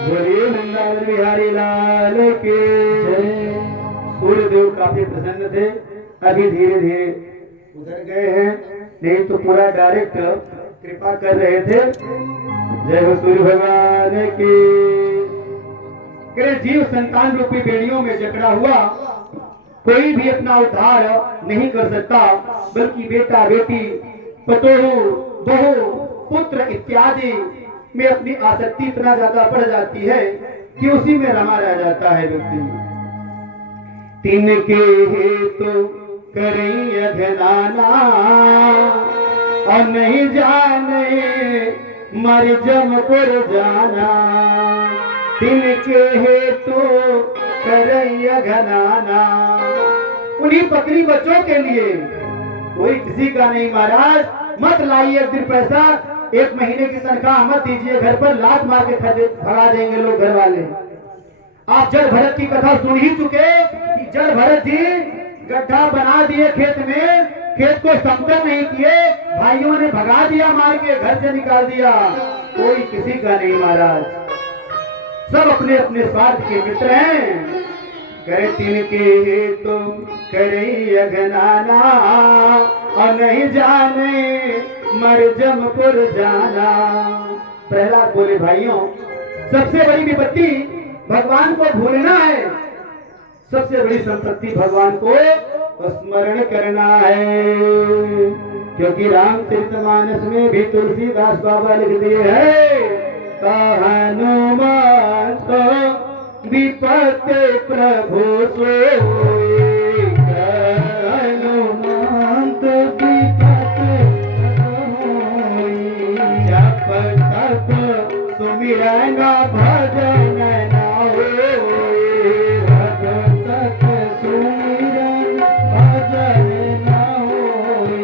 बोलिए नंदलाल बिहारी लाल के जय। सूर्यदेव काफी प्रसन्न थे, अभी धीरे धीरे उधर गए हैं, नहीं तो पूरा डायरेक्ट कृपा कर रहे थे। जय हो सूर्य भगवान की। जीव संतान रूपी बेड़ियों में जकड़ा हुआ, कोई भी अपना उद्धार नहीं कर सकता, बल्कि बेटा बेटी पतोहू बहू पुत्र इत्यादि में अपनी आसक्ति इतना ज्यादा बढ़ जाती है कि उसी में रमा रह जाता है व्यक्ति। तिनके हेतु करें अघनाना और नहीं जाने मर जमपुर जाना, तिनके हेतु करें अघनाना। उन्हीं बकरी बच्चों के लिए कोई किसी का नहीं महाराज, मत लाइए एक दिन पैसा, 1 महीने की तनख्वाह मत दीजिए, घर पर लात मार के भगा देंगे लोग घर वाले। आप जड़ भरत की कथा सुन ही चुके कि जड़ भरत जी गड्ढा बना दिए खेत में, खेत को समतल नहीं किए, भाइयों ने भगा दिया, मार के घर से निकाल दिया। कोई किसी का नहीं महाराज, सब अपने अपने स्वार्थ के मित्र हैं। करे तिनके तो करे अघनाना और नहीं जाने मर जमपुर जाना। प्रहलाद बोले भाइयों, सबसे बड़ी विपत्ति भगवान को भूलना है, सबसे बड़ी संपत्ति भगवान को स्मरण करना है। क्योंकि रामचरितमानस में भी तुलसीदास बाबा लिख दिए है, हनुमान तो विपत्ति प्रभु सोई, हनुमान तो विपत्ति जप तप सुमिरन भजन न होई, भगत सुमिरन भजन न होई।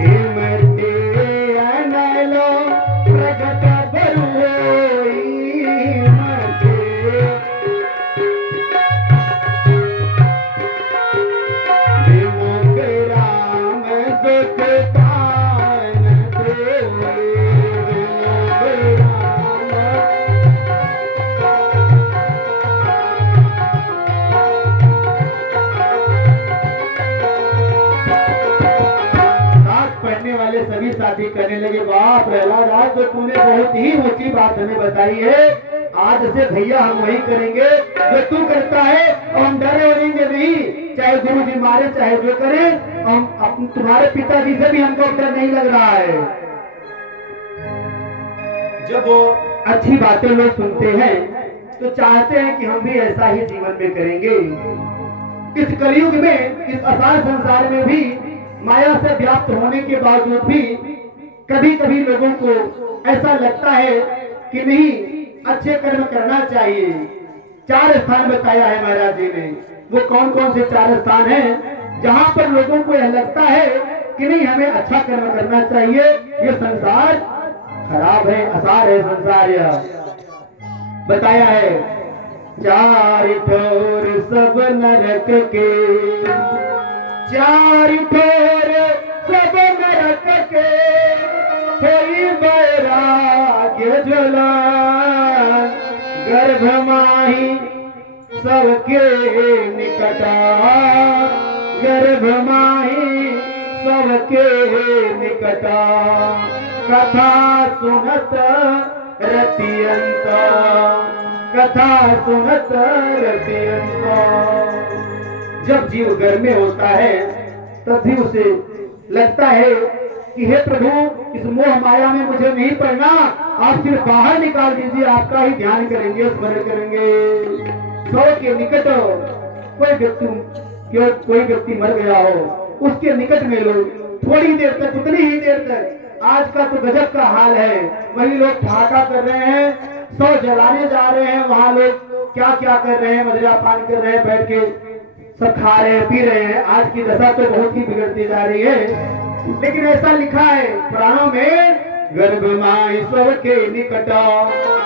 हिमते अनलो प्रगट बरु होई, विमुख राम सुख पान होई, सभी साथी कहने लगे, वाह प्रहलाद आज तो तूने बहुत ही ऊंची बात हमें बताई है, आज से भैया हम वही करेंगे जो तू करता है और हम डरे वरेंगे नहीं, चाहे गुरु जी मारे चाहे जो करे, हम तुम्हारे पिताजी से भी हमको डर नहीं लग रहा है। जब वो अच्छी बातें लोग सुनते हैं तो चाहते हैं कि हम भी ऐसा ही जीवन में करेंगे। इस कलयुग में, इस असार संसार में भी माया से व्याप्त होने के बावजूद भी कभी कभी लोगों को ऐसा लगता है कि नहीं, अच्छे कर्म करना चाहिए। 4 स्थान बताया है महाराज जी ने, वो कौन कौन से 4 स्थान हैं जहां पर लोगों को यह लगता है कि नहीं हमें अच्छा कर्म करना चाहिए, ये संसार खराब है, असार है संसार। यह बताया है चार ठोर सब नरक के, चार ठोर सब नरक के, कोई वैराग्य ज्वला, गर्भ माही सबके निकटा, गर्भ माही सबके निकटा, कथा सुनत रतियंत, कथा सुनत रतियंत। जब जीव घर में होता है तब भी उसे लगता है कि हे प्रभु, इस मोह माया में मुझे नहीं पड़ना, आप सिर्फ बाहर निकाल दीजिए, आपका ही ध्यान करेंगे, स्मरण करेंगे। सौ के निकट कोई व्यक्ति मर गया हो, उसके निकट में लोग थोड़ी देर तक, उतनी ही देर तक, आज का तो गजब का हाल है, वही लोग ठहाका कर रहे हैं, सौ जलाने जा रहे हैं, वहां लोग क्या क्या कर रहे हैं, मदिरा पान कर रहे हैं, बैठ के सब खा रहे हैं, पी रहे हैं। आज की दशा तो बहुत ही बिगड़ती जा रही है। लेकिन ऐसा लिखा है पुराणों में, गर्भ माई सबके निकट,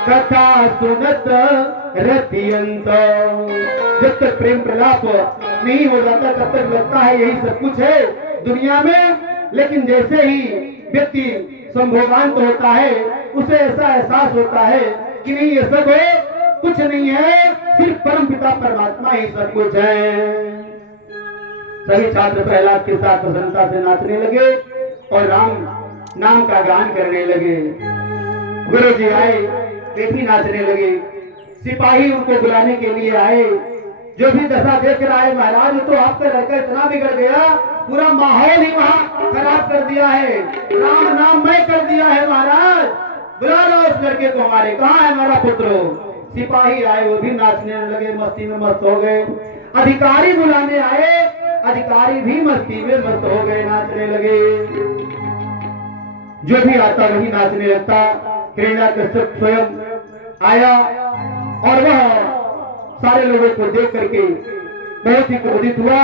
कथा सुनत रतियंत। जब तक प्रेम प्रलाप नहीं हो जाता तब तक लगता है यही सब कुछ है दुनिया में। लेकिन जैसे ही व्यक्ति संभोगांत होता है, उसे ऐसा एहसास होता है कि नहीं, ये सब कुछ नहीं है, सिर्फ परम पिता परमात्मा ही सब कुछ है। सभी छात्र प्रहलाद के साथ प्रसन्नता से नाचने लगे और राम नाम का गान करने लगे। गुरु जी आए, वे भी नाचने लगे। सिपाही उनको बुलाने के लिए आए। जो भी दशा देख रहा है, महाराज तो आपका लड़का इतना बिगड़ गया, पूरा माहौल ही वहां खराब कर दिया है, राम नाम मैं कर दिया है महाराज, बुला लो उस लड़के को हमारे, कहाँ है हमारा पुत्र। सिपाही आए, वो भी नाचने लगे, मस्ती में मस्त हो गए। अधिकारी बुलाने आए, अधिकारी भी मस्ती में मस्त हो गए, नाचने लगे। जो भी आता वही नाचने लगता। हिरण्याकश्यप स्वयं आया और वह सारे लोगों को देख करके बहुत ही क्रोधित हुआ।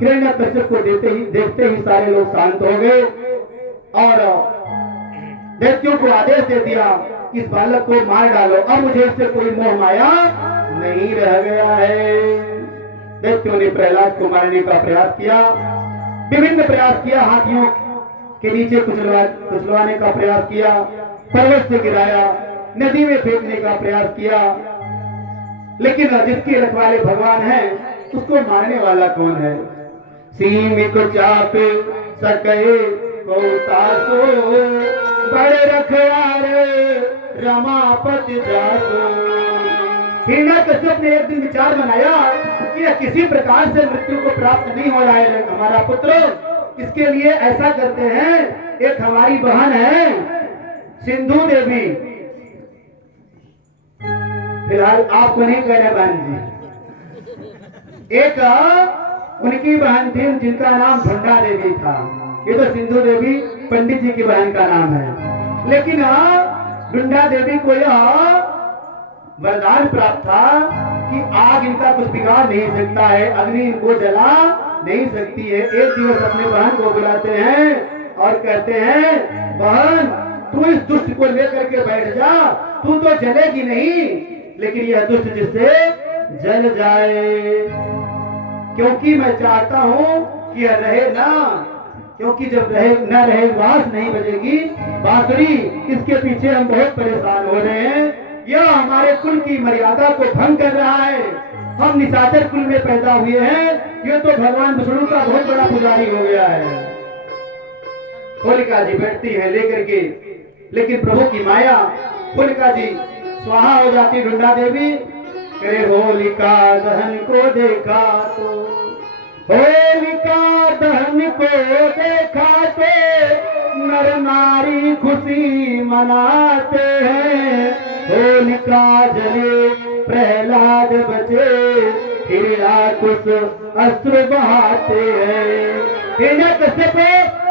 हिरण्याकश्यप को देखते ही सारे लोग शांत हो गए और दैत्यों को आदेश दे दिया, इस बालक को मार डालो, अब मुझे इससे कोई मोह माया नहीं रह गया है। दैत्यों ने प्रहलाद को मारने का प्रयास किया, विभिन्न प्रयास किया, हाथियों के नीचे कुचलवाने का प्रयास किया, पर्वत से गिराया, नदी में फेंकने का प्रयास किया। लेकिन जिसके रखवाले भगवान हैं, उसको मारने वाला कौन है। सीम को चापे सके को तासो, बड़े रखवारे रमापति जासो। हिरण्याकश्यप ने एक दिन विचार बनाया कि किसी प्रकार से मृत्यु को प्राप्त नहीं हो जाए हमारा पुत्र, इसके लिए ऐसा करते हैं, एक हमारी बहन है सिंधु देवी, फिलहाल आपको नहीं कह रहे बहन जी, एक उनकी बहन थी जिनका नाम ढुंडा देवी था। ये तो सिंधु देवी पंडित जी की बहन का नाम है, लेकिन ढुंडा देवी को यह वरदान प्राप्त था कि आग इनका कुछ बिगाड़ नहीं सकता है, अग्नि इनको जला नहीं सकती है। एक दिवस अपने बहन को बुलाते हैं और कहते हैं, बहन तू इस दुष्ट को लेकर के बैठ जा, तू तो जलेगी नहीं, लेकिन यह दुष्ट जिससे जल जाए, क्योंकि मैं चाहता हूं कि यह रहे ना, क्योंकि जब न रहे बांस नहीं बजेगी बांसुरी, इसके पीछे हम बहुत परेशान हो रहे हैं। यह हमारे कुल की मर्यादा को भंग कर रहा है, हम निशाचर कुल में पैदा हुए हैं, ये तो भगवान विष्णु का बहुत बड़ा पुजारी हो गया है। होलिका जी बैठती है लेकर के, लेकिन प्रभु की माया, होलिका जी स्वाहा हो जाती। ढुंडा देवी करे होलिका दहन को देखा तो, होलिका दहन को देखा तो नर नारी खुशी मनाते हैं। होलिका जले प्रहलाद बचे, हिरण्याकुश अश्रु बहाते हैं। हिरण्याकश्यप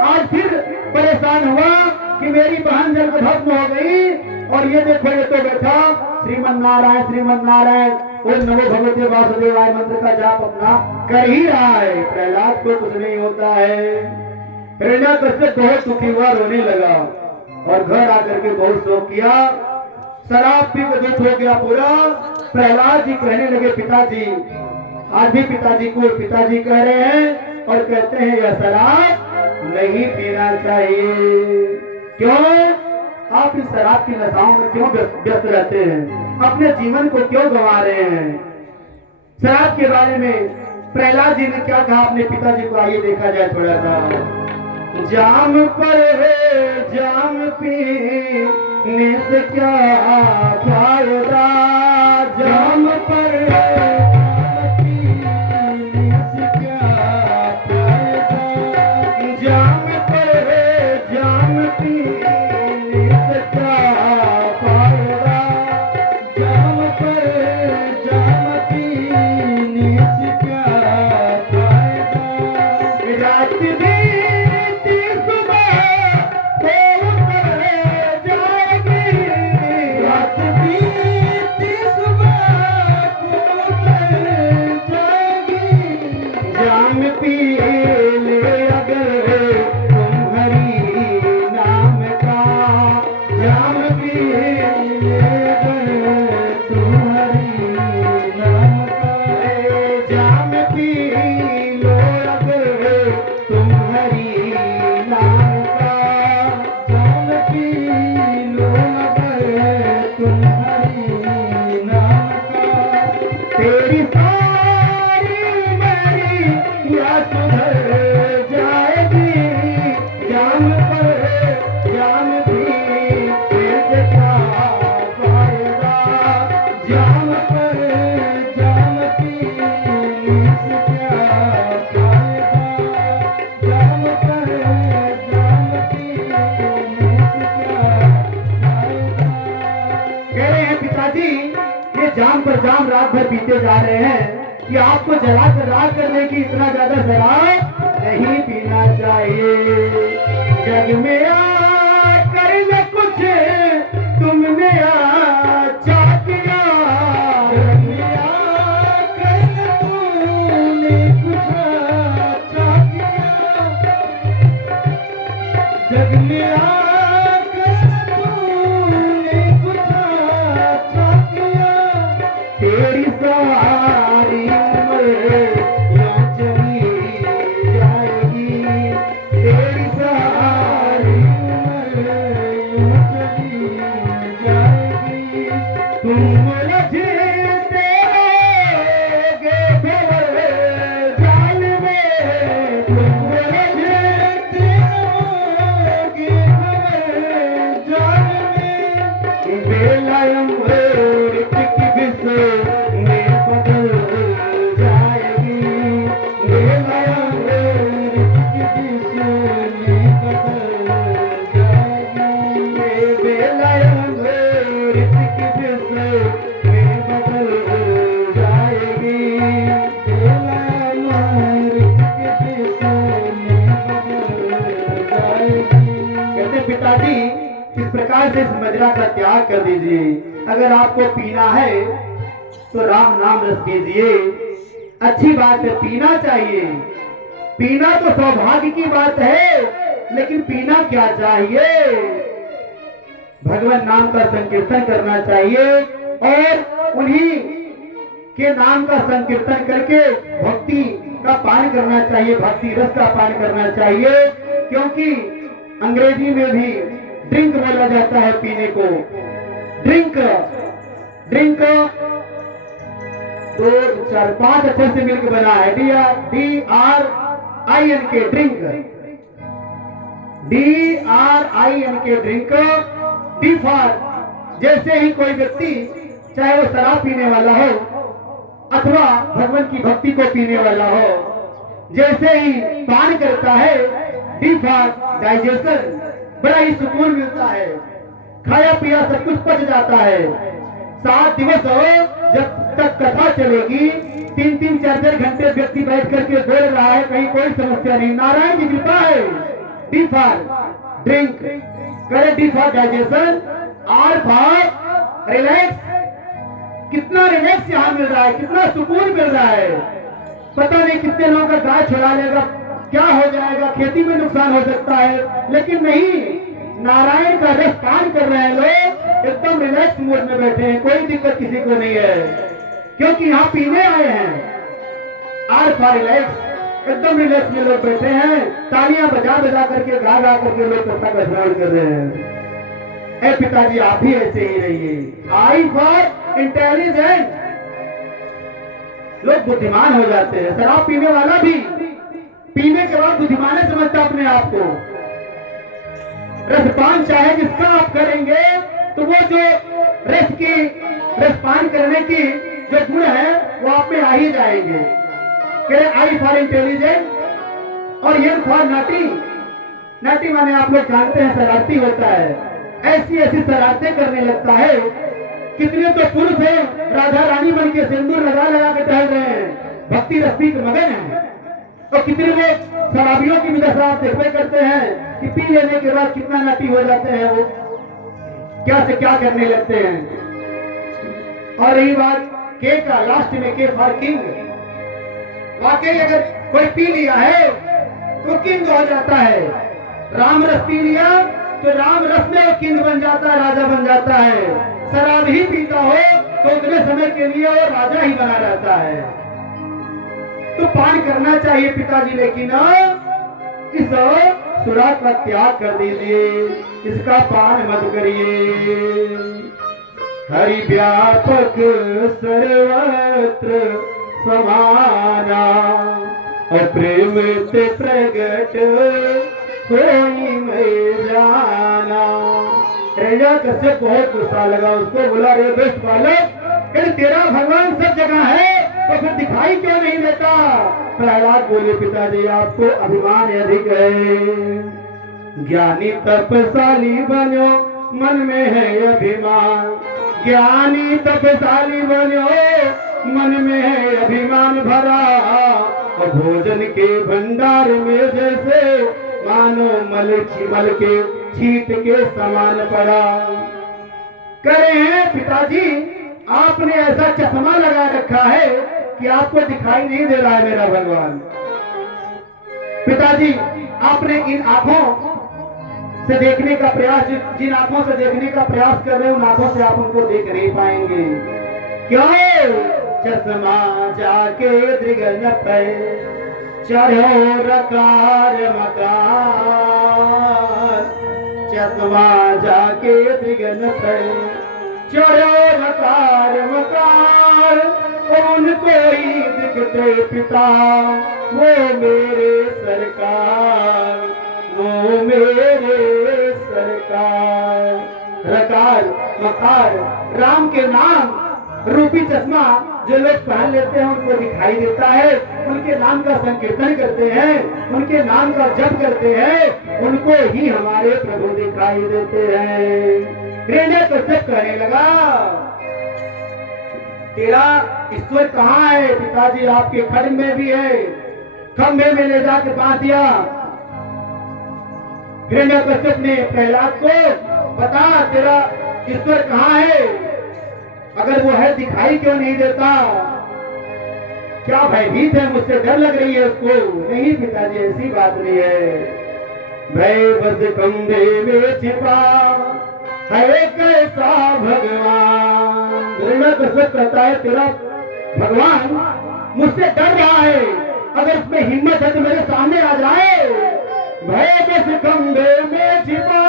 आज फिर परेशान हुआ कि मेरी बहन जल भस्म हो गई, और ये देखो ये तो बैठा श्रीमन नारायण श्रीमन नारायण और नमो भगवते वासुदेवाय मंत्र का जाप अपना कर ही रहा है। प्रहलाद को कुछ नहीं होता है। हिरण्याकश्यप बहुत दुखी हुआ, रोने लगा और घर आकर के बहुत शोक किया। शराब पी के दुख हो गया पूरा, प्रहलाद जी कहने लगे पिताजी, आज भी पिताजी को पिताजी कह रहे हैं और कहते हैं यह शराब नहीं पीना चाहिए। क्यों? आप इस शराब की नशाओं में क्यों व्यस्त रहते हैं? अपने जीवन को क्यों गंवा रहे हैं? शराब के बारे में प्रहलाद जी ने क्या कहा अपने पिताजी को, आइए देखा जाए थोड़ा सा। जाम पर है जाम पीने से क्या फायदा, जाम पर जाम पीने से क्या फायदा, जाम पर है जाम पीने से क्या फायदा, जाम पर जाम पीने से क्या फायदा, रात बीती सुबह तो उतर जाएगी, रात बीती सुबह को उतर जाएगी, जाम पी ले अगर तुम हरि नाम का, जाम पी ले अगर तुम हरि नाम का, जाम पी लो अगर तुम हरि नाम का, जाम पी लो अगर तुम हरि नाम का, तेरी सारी मेरी या सुधर जाएगी, जाम पर जाम पीने से क्या फायदा, जाम पर जाम पीने से क्या फायदा, जाम पर जाम पीने से क्या फायदा। कह रहे हैं पिताजी, ये जाम पर जाम रात भर पीते जा रहे हैं कि आपको जला कर रात करने की इतना ज्यादा शराब नहीं पीना चाहिए। जग में आकर न कुछ तुमने अच्छा किया, जग में आकर न तुमने कुछ अच्छा किया, जग में आकर न तुमने कुछ अच्छा किया, तेरी सारी उम्र यूं चली जाएगी, तेरी सारी उम्र यूं चली जाएगी, तुम उलझते रहोगे भंवर जाल में, तुम उलझते रहोगे भंवर जाल में, बेलायम ऋत की बिस में बदल जाएगी, बेलायम ऋत की बिस में बदल जाएगी, बेलायम ऋत की बिस में बदल जाएगी, बेलायम ऋत की बिस में बदल जाएगी। कहते पिताजी, इस प्रकार से इस मदिरा का त्याग कर दीजिए। अगर आपको पीना है तो राम नाम रस पीजिए। अच्छी बात है, पीना चाहिए। पीना तो सौभाग्य की बात है, लेकिन पीना क्या चाहिए? भगवान नाम का संकीर्तन करना चाहिए और उन्हीं के नाम का संकीर्तन करके भक्ति का पान करना चाहिए, भक्ति रस का पान करना चाहिए। क्योंकि अंग्रेजी में भी ड्रिंक बोला जाता है पीने को। ड्रिंक ड्रिंक 2 4 5 अक्षर से मिलकर बना है। DRINK drink, DRINK drink. D for जैसे ही कोई व्यक्ति, चाहे वो शराब पीने वाला हो अथवा भगवान की भक्ति को पीने वाला हो, जैसे ही पान करता है, डी फॉर डाइजेशन, बड़ा ही सुकून मिलता है, खाया पिया सब कुछ पच जाता है। 7 दिवस हो जब तक कथा चलेगी, 3-3 4-4 घंटे व्यक्ति बैठ करके बोल रहा है, कहीं कोई समस्या नहीं, नारायण की कृपा है। डी फॉर ड्रिंक, करे D for digestion, R for relax. कितना रिलैक्स यहाँ मिल रहा है, कितना सुकून मिल रहा है। पता नहीं कितने लोगों का गाय छुड़ा लेगा, क्या हो जाएगा, खेती में नुकसान हो सकता है, लेकिन नहीं, नारायण का रस पान कर रहे हैं लोग, एकदम रिलैक्स मूड में बैठे हैं, कोई दिक्कत किसी को नहीं है। क्योंकि यहाँ पीने आए हैं। आर फॉर रिलैक्स, एकदम रिलैक्स में लोग बैठे हैं, तालियां बजा बजा करके गा गा करके लोग कथा का श्रवण कर रहे हैं। ए पिताजी आप भी ऐसे ही रहिए। आई फॉर इंटेलिजेंट, लोग बुद्धिमान हो जाते हैं। शराब पीने वाला भी पीने के बाद बुद्धिमान समझता अपने आप को। रसपान चाहे जिसका आप करेंगे तो वो जो रसपान करने की जो गुण है वो आप में आ ही जाएंगे। आई फॉर इंटेलिजेंट और एन फॉर नाटी। नाटी माने आप लोग जानते हैं शरारती होता है, ऐसी ऐसी शरारतें करने लगता है। कितने तो पुरुष हैं राधा रानी बन के सिंदूर लगा लगा के टहल रहे हैं, भक्ति रस्ती के मगन हैं। और कितने लोग शराबियों की भी दशा आप देखते करते हैं कि पी लेने के बाद कितना नाटी हो जाते हैं, वो क्या से क्या करने लगते हैं। और रही बात के का, लास्ट में के फॉर किंग। वाकई अगर कोई पी लिया है तो किंग हो जाता है। राम रस पी लिया तो राम रस में वो किंग बन जाता है, राजा बन जाता है। शराब ही पीता हो तो उतने समय के लिए वो राजा ही बना रहता है। तो पान करना चाहिए पिताजी, लेकिन इस सुरा का त्याग कर दीजिए, इसका पान मत करिए। हरि व्यापक सर्वत्र समाना और प्रेम से प्रगट कोई मैं जाना। हिरण्यकश्यप बहुत गुस्सा लगा, उसको बोला रे बेस्ट बालक, यदि तेरा भगवान सब जगह है तो फिर दिखाई क्यों नहीं देता। प्रहलाद बोले पिताजी आपको अभिमान अधिक है। ज्ञानी तपशाली बनो मन में है अभिमान, ज्ञानी तपशाली बनो मन में है अभिमान भरा। और भोजन के भंडार में जैसे मानो मल के छीट के समान पड़ा। करे हैं पिताजी आपने ऐसा चश्मा लगा रखा है कि आपको दिखाई नहीं दे रहा है मेरा भगवान। पिताजी आपने इन आंखों से देखने का प्रयास, जिन आंखों से देखने का प्रयास कर रहे हैं उन आंखों से आप उनको देख नहीं पाएंगे। क्यों? चश्मा जाके दृगन पे चढ़ो रकार मकार। चश्मा जाके दृगन पे चढ़ो रकार मकार। उनको ही दिखते पिता वो मेरे सरकार, वो मेरे सरकार। रकार मकार राम के नाम रूपी चश्मा जो लोग पहन लेते हैं उनको दिखाई देता है। उनके नाम का संकीर्तन करते हैं, उनके नाम का जप करते हैं, उनको ही हमारे प्रभु दिखाई देते हैं। हिरण्यकश्यप कहने लगा तेरा ईश्वर कहाँ है? पिताजी आपके खड्ग में भी है, खंभे में ले जाके बांध दिया। हिरण्यकश्यप ने प्रहलाद को बता तेरा ईश्वर कहाँ है? अगर वो है दिखाई क्यों नहीं देता? क्या भयभीत है, मुझसे डर लग रही है उसको? नहीं पिताजी ऐसी बात नहीं है। भय बस कंधे में छिपा है कैसा भगवान। हिरण्यकश्यप कहता है तेरा भगवान मुझसे डर रहा है, अगर इसमें हिम्मत है तो मेरे सामने आ जाए। भय बस कंधे में छिपा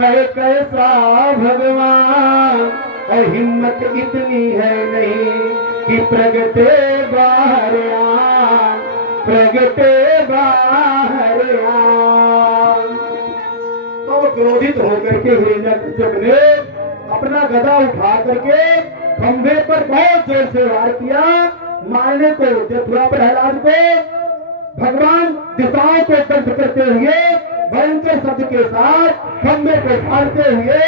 है कैसा भगवान। और हिम्मत इतनी है नहीं कि प्रगटे बाहर आन, प्रगटे बाहर आन। तो वो क्रोधित होकर के हिरण्यकश्यप ने अपना गदा उठा करके खंभे पर बहुत जोर से वार किया मारने को। जब प्रहलाद को भगवान दिशाओं को दंड करते हुए भयंकर शब्द के साथ खंभे को फाड़ते हुए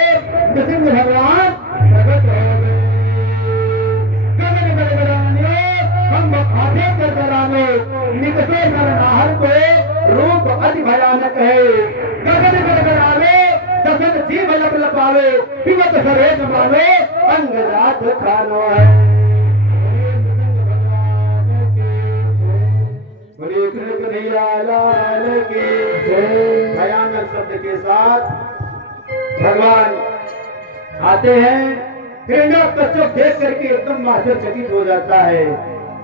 नृसिंह भगवान प्रकट हो गए। गगन गड़गड़ाने खंभ फाटे गड़गड़ाने निकसे नरनाहर को रूप अति भयानक है। गगन गड़गड़ावे दसन जीव लप लपावे पिबत सरोज मानो अंग रात खानो है। लाल के भयानक शब्द के साथ भगवान आते हैं हिरण्यकश्यप देख करके एकदम आश्चर्यचकित हो जाता है।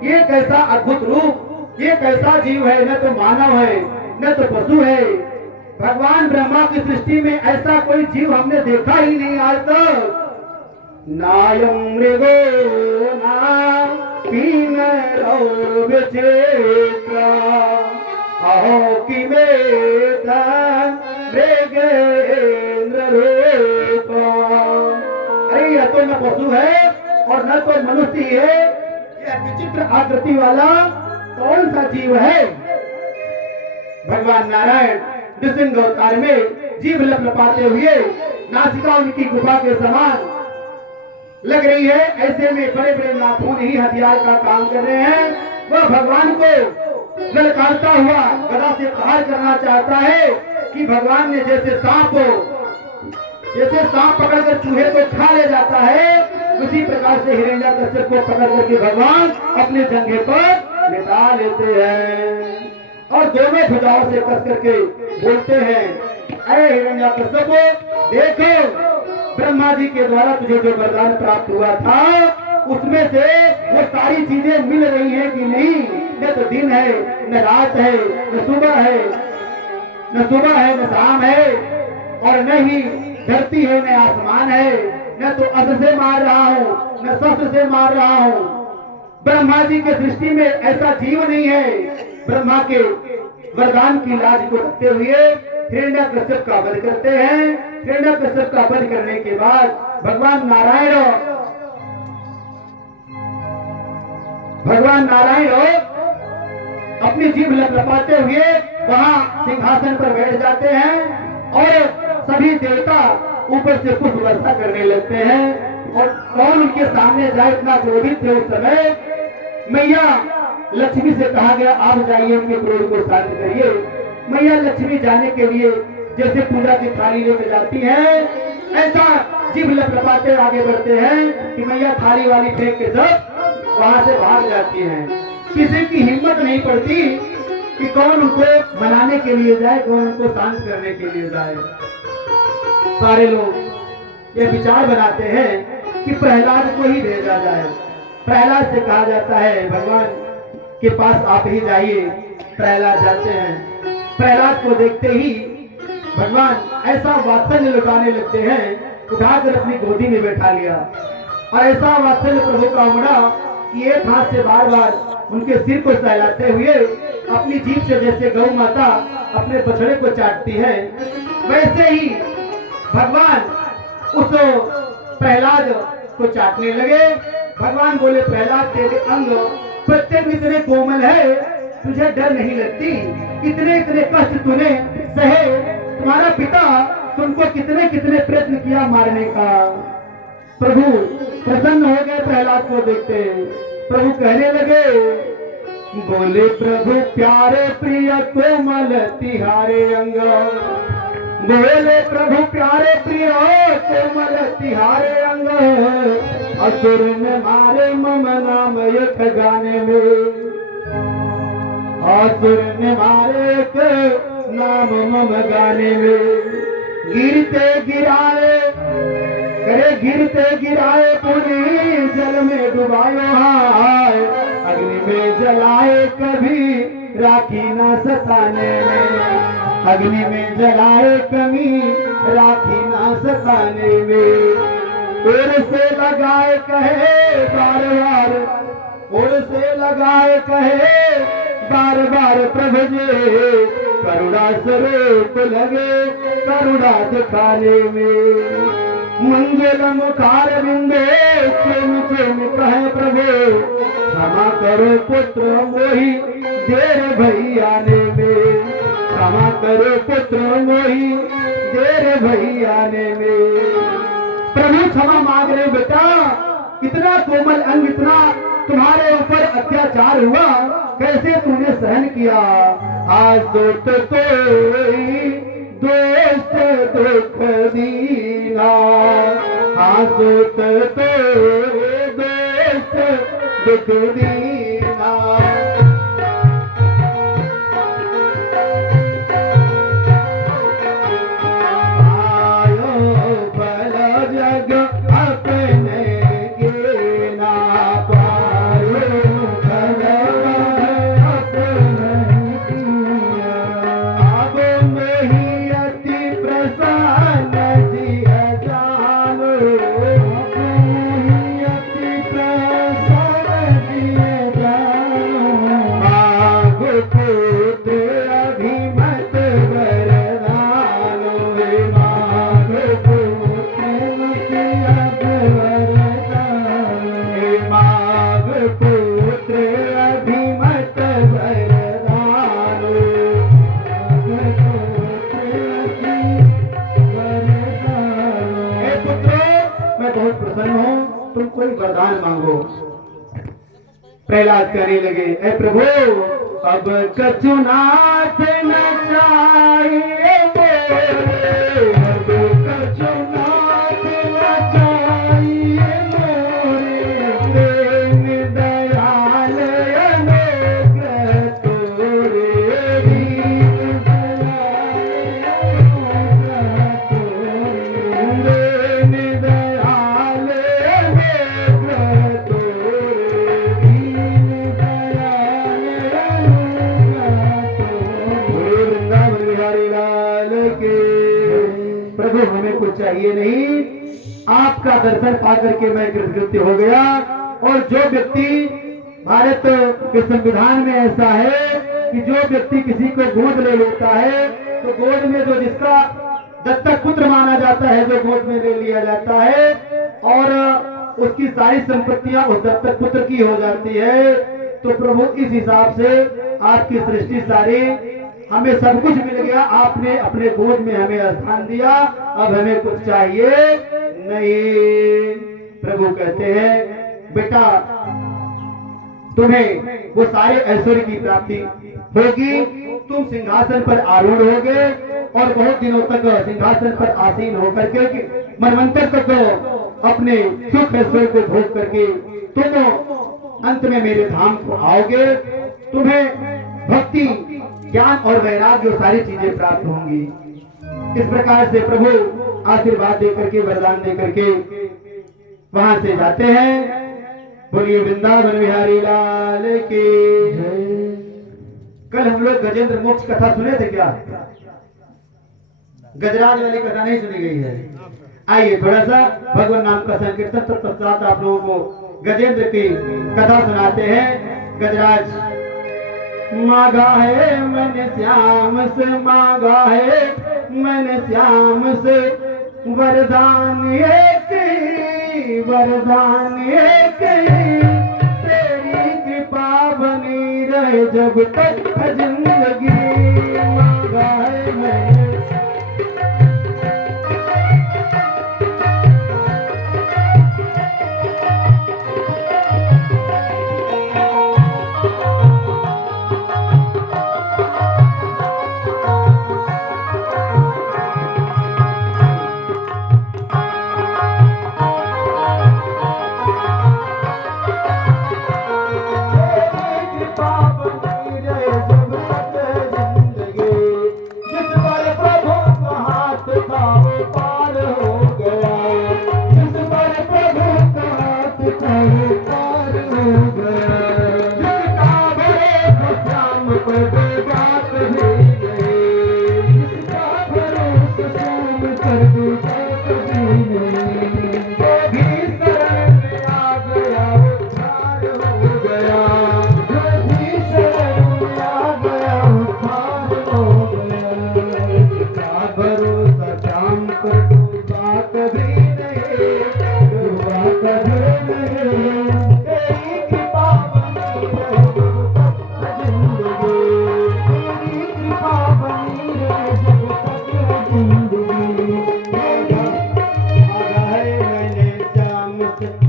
ये कैसा अद्भुत रूप, ये कैसा जीव है, न तो मानव है न तो पशु है। भगवान ब्रह्मा की सृष्टि में ऐसा कोई जीव हमने देखा ही नहीं आज तक। नायम मृगो ना किन्नरो विचित्रा अहो किमेता मृगेन्द्र रूपा। अरे यह तो न पशु है और न तो मनुष्य है, यह विचित्र आकृति वाला कौन सा जीव है। भगवान नारायण नृसिंह अवतार में जीभ लपलपाते हुए नासिका उनकी गुफा के समान लग रही है, ऐसे में बड़े बड़े नाखून ही हथियार का काम कर रहे हैं। वह भगवान को ललकारता हुआ गदा से प्रहार करना चाहता है कि भगवान ने जैसे सांप पकड़कर चूहे को खा ले जाता है, उसी प्रकार से हिरण्यकश्यप को पकड़ करके भगवान अपने जंघे पर लेटा लेते हैं और दोनों भुजाओं से कस करके बोलते हैं, अरे हिरण्यकश्यप देखो, ब्रह्मा जी के द्वारा तुझे जो वरदान प्राप्त हुआ था उसमें से वो सारी चीजें मिल रही हैं कि नहीं। न तो दिन है, न रात है, न सुबह है, न शाम है, और न ही धरती है न आसमान है। न तो अस्त्र से मार रहा हूँ न शस्त्र से मार रहा हूँ। ब्रह्मा जी के सृष्टि में ऐसा जीव नहीं है। ब्रह्मा के वरदान की लाज को रखते हुए हिरण्यकश्यप का वध करते हैं। हिरण्यकश्यप का वध करने के बाद भगवान नारायण अपनी जीभ लपलपाते हुए वहां सिंहासन पर बैठ जाते हैं और सभी देवता ऊपर से पुष्प वर्षा करने लगते हैं। और कौन उनके सामने जाए, इतना क्रोधित थे उस समय। मैया लक्ष्मी से कहा गया, आप जाइए उनके क्रोध को शांत करिए। मैया लक्ष्मी जाने के लिए जैसे पूजा की थाली लेकर जाती है, ऐसा जीभ लपलपाते आगे बढ़ते हैं कि मैया थाली वाली फेंक के सब वहां से भाग जाती हैं। किसी की हिम्मत नहीं पड़ती कि कौन उनको मनाने के लिए जाए, कौन उनको शांत करने के लिए जाए। सारे लोग ये विचार बनाते हैं कि प्रहलाद को ही भेजा जाए। प्रहलाद से कहा जाता है, भगवान के पास आप ही जाइए। प्रहलाद जाते हैं। प्रहलाद को देखते ही भगवान ऐसा वात्सल्य लुटाने लगते हैं, उठाकर अपनी गोदी में बैठा लिया और ऐसा वात्सल्य प्रभु का उमड़ा कि एक हाथ से बार बार उनके सिर को सहलाते हुए अपनी जीभ से जैसे गौ माता अपने बछड़े को चाटती है, वैसे ही भगवान उस प्रहलाद को चाटने लगे। भगवान बोले, प्रहलाद तेरे अंग प्रत्येक इतने कोमल है, तुझे डर नहीं लगती? इतने इतने कष्ट तूने सहे, तुम्हारा पिता तुमको कितने कितने प्रयत्न किया मारने का। प्रभु प्रसन्न हो गए प्रहलाद को देखते। प्रभु कहने लगे, बोले प्रभु प्यारे प्रिय कोमल तिहारे अंग। बोले प्रभु प्यारे प्रिय कोमल तिहारे अंग। असुर ने मारे मम नाम एक गाने में। असुर ने मारे एक नाम मम गाने में। गिरते गिराए पुनी जल में डुबायो हाय। अग्नि में जलाए कभी राखी ना सताने में। अग्नि में जलाए कभी राखी ना सताने में। उर से लगाए कहे बार बार, उर से लगाए कहे बार बार प्रभु जी। करुणा स्वरूप लगे करुणा दिखाने में। मंगल मुखार बिंदे चुम चुम कहे प्रभु। क्षमा करो पुत्र मोही देर भई आने में। क्षमा करो पुत्र मोही देर भई आने में। प्रभु क्षमा मांग रहे बेटा, इतना कोमल अंग, इतना तुम्हारे ऊपर अत्याचार हुआ, कैसे तूने सहन किया। आज तो कोई दोस्त दुख दीना। आज तो दोस्त दुख दीना। आयो भला जग अपने कोई वरदान मांगो। प्रहलाद कहने लगे, ऐ प्रभु अब कछुनाथ न चाहिए मोरे, अब कछुनाथ न चाहिए मोरे, दीन दयाल अनुग्रह तोरे, दीन दयाल अनुग्रह तोरे, दीन दयाल अनुग्रह तोरे, दीन दयाल अनुग्रह तोरे। वृंदावन बिहारी लाल के। प्रभु हमें कुछ चाहिए नहीं, आपका दर्शन पाकर के मैं कृतकृत्य हो गया। और जो व्यक्ति भारत के संविधान में ऐसा है कि जो व्यक्ति किसी को गोद ले लेता है तो गोद में जो जिसका दत्तक पुत्र माना जाता है, जो गोद में ले लिया जाता है और उसकी सारी संपत्तियां उस दत्तक पुत्र की हो जाती है। तो प्रभु इस हिसाब से आपकी सृष्टि सारी, हमें सब कुछ मिल गया, आपने अपने गोद में हमें स्थान दिया, अब हमें कुछ चाहिए नहीं। प्रभु कहते हैं बेटा तुम्हें वो सारे ऐश्वर्य की प्राप्ति होगी, तुम सिंहासन पर आरूढ़ होगे और बहुत दिनों तक सिंहासन पर आसीन होकर के मनवंतर तक अपने सुख ऐश्वर्य को भोग करके तुम अंत में मेरे धाम को आओगे। तुम्हें भक्ति ज्ञान और वैराग्य जो सारी चीजें प्राप्त होंगी। इस प्रकार से प्रभु आशीर्वाद देकर के वरदान देकर के वहां से जाते हैं। बोलिए वृंदावन बिहारी लाल की। कल हम लोग गजेंद्र मोक्ष कथा सुने थे क्या? गजराज वाली कथा नहीं सुनी गई है। आइए थोड़ा सा भगवान नाम का संकीर्तन, तत्पश्चात आप लोगों को गजेंद्र की कथा सुनाते हैं। गजराज मांगा है मैंने श्याम से, मांगा है मैंने श्याम से वरदान एक, वरदान एक, तेरी कृपा बनी रहे जब तक जिंदगी। मांगा है मैंने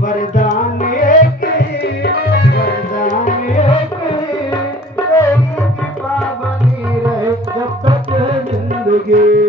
वरदान एक, वरदान एक, तेरी कृपा बनी रहे जब तक जिंदगी।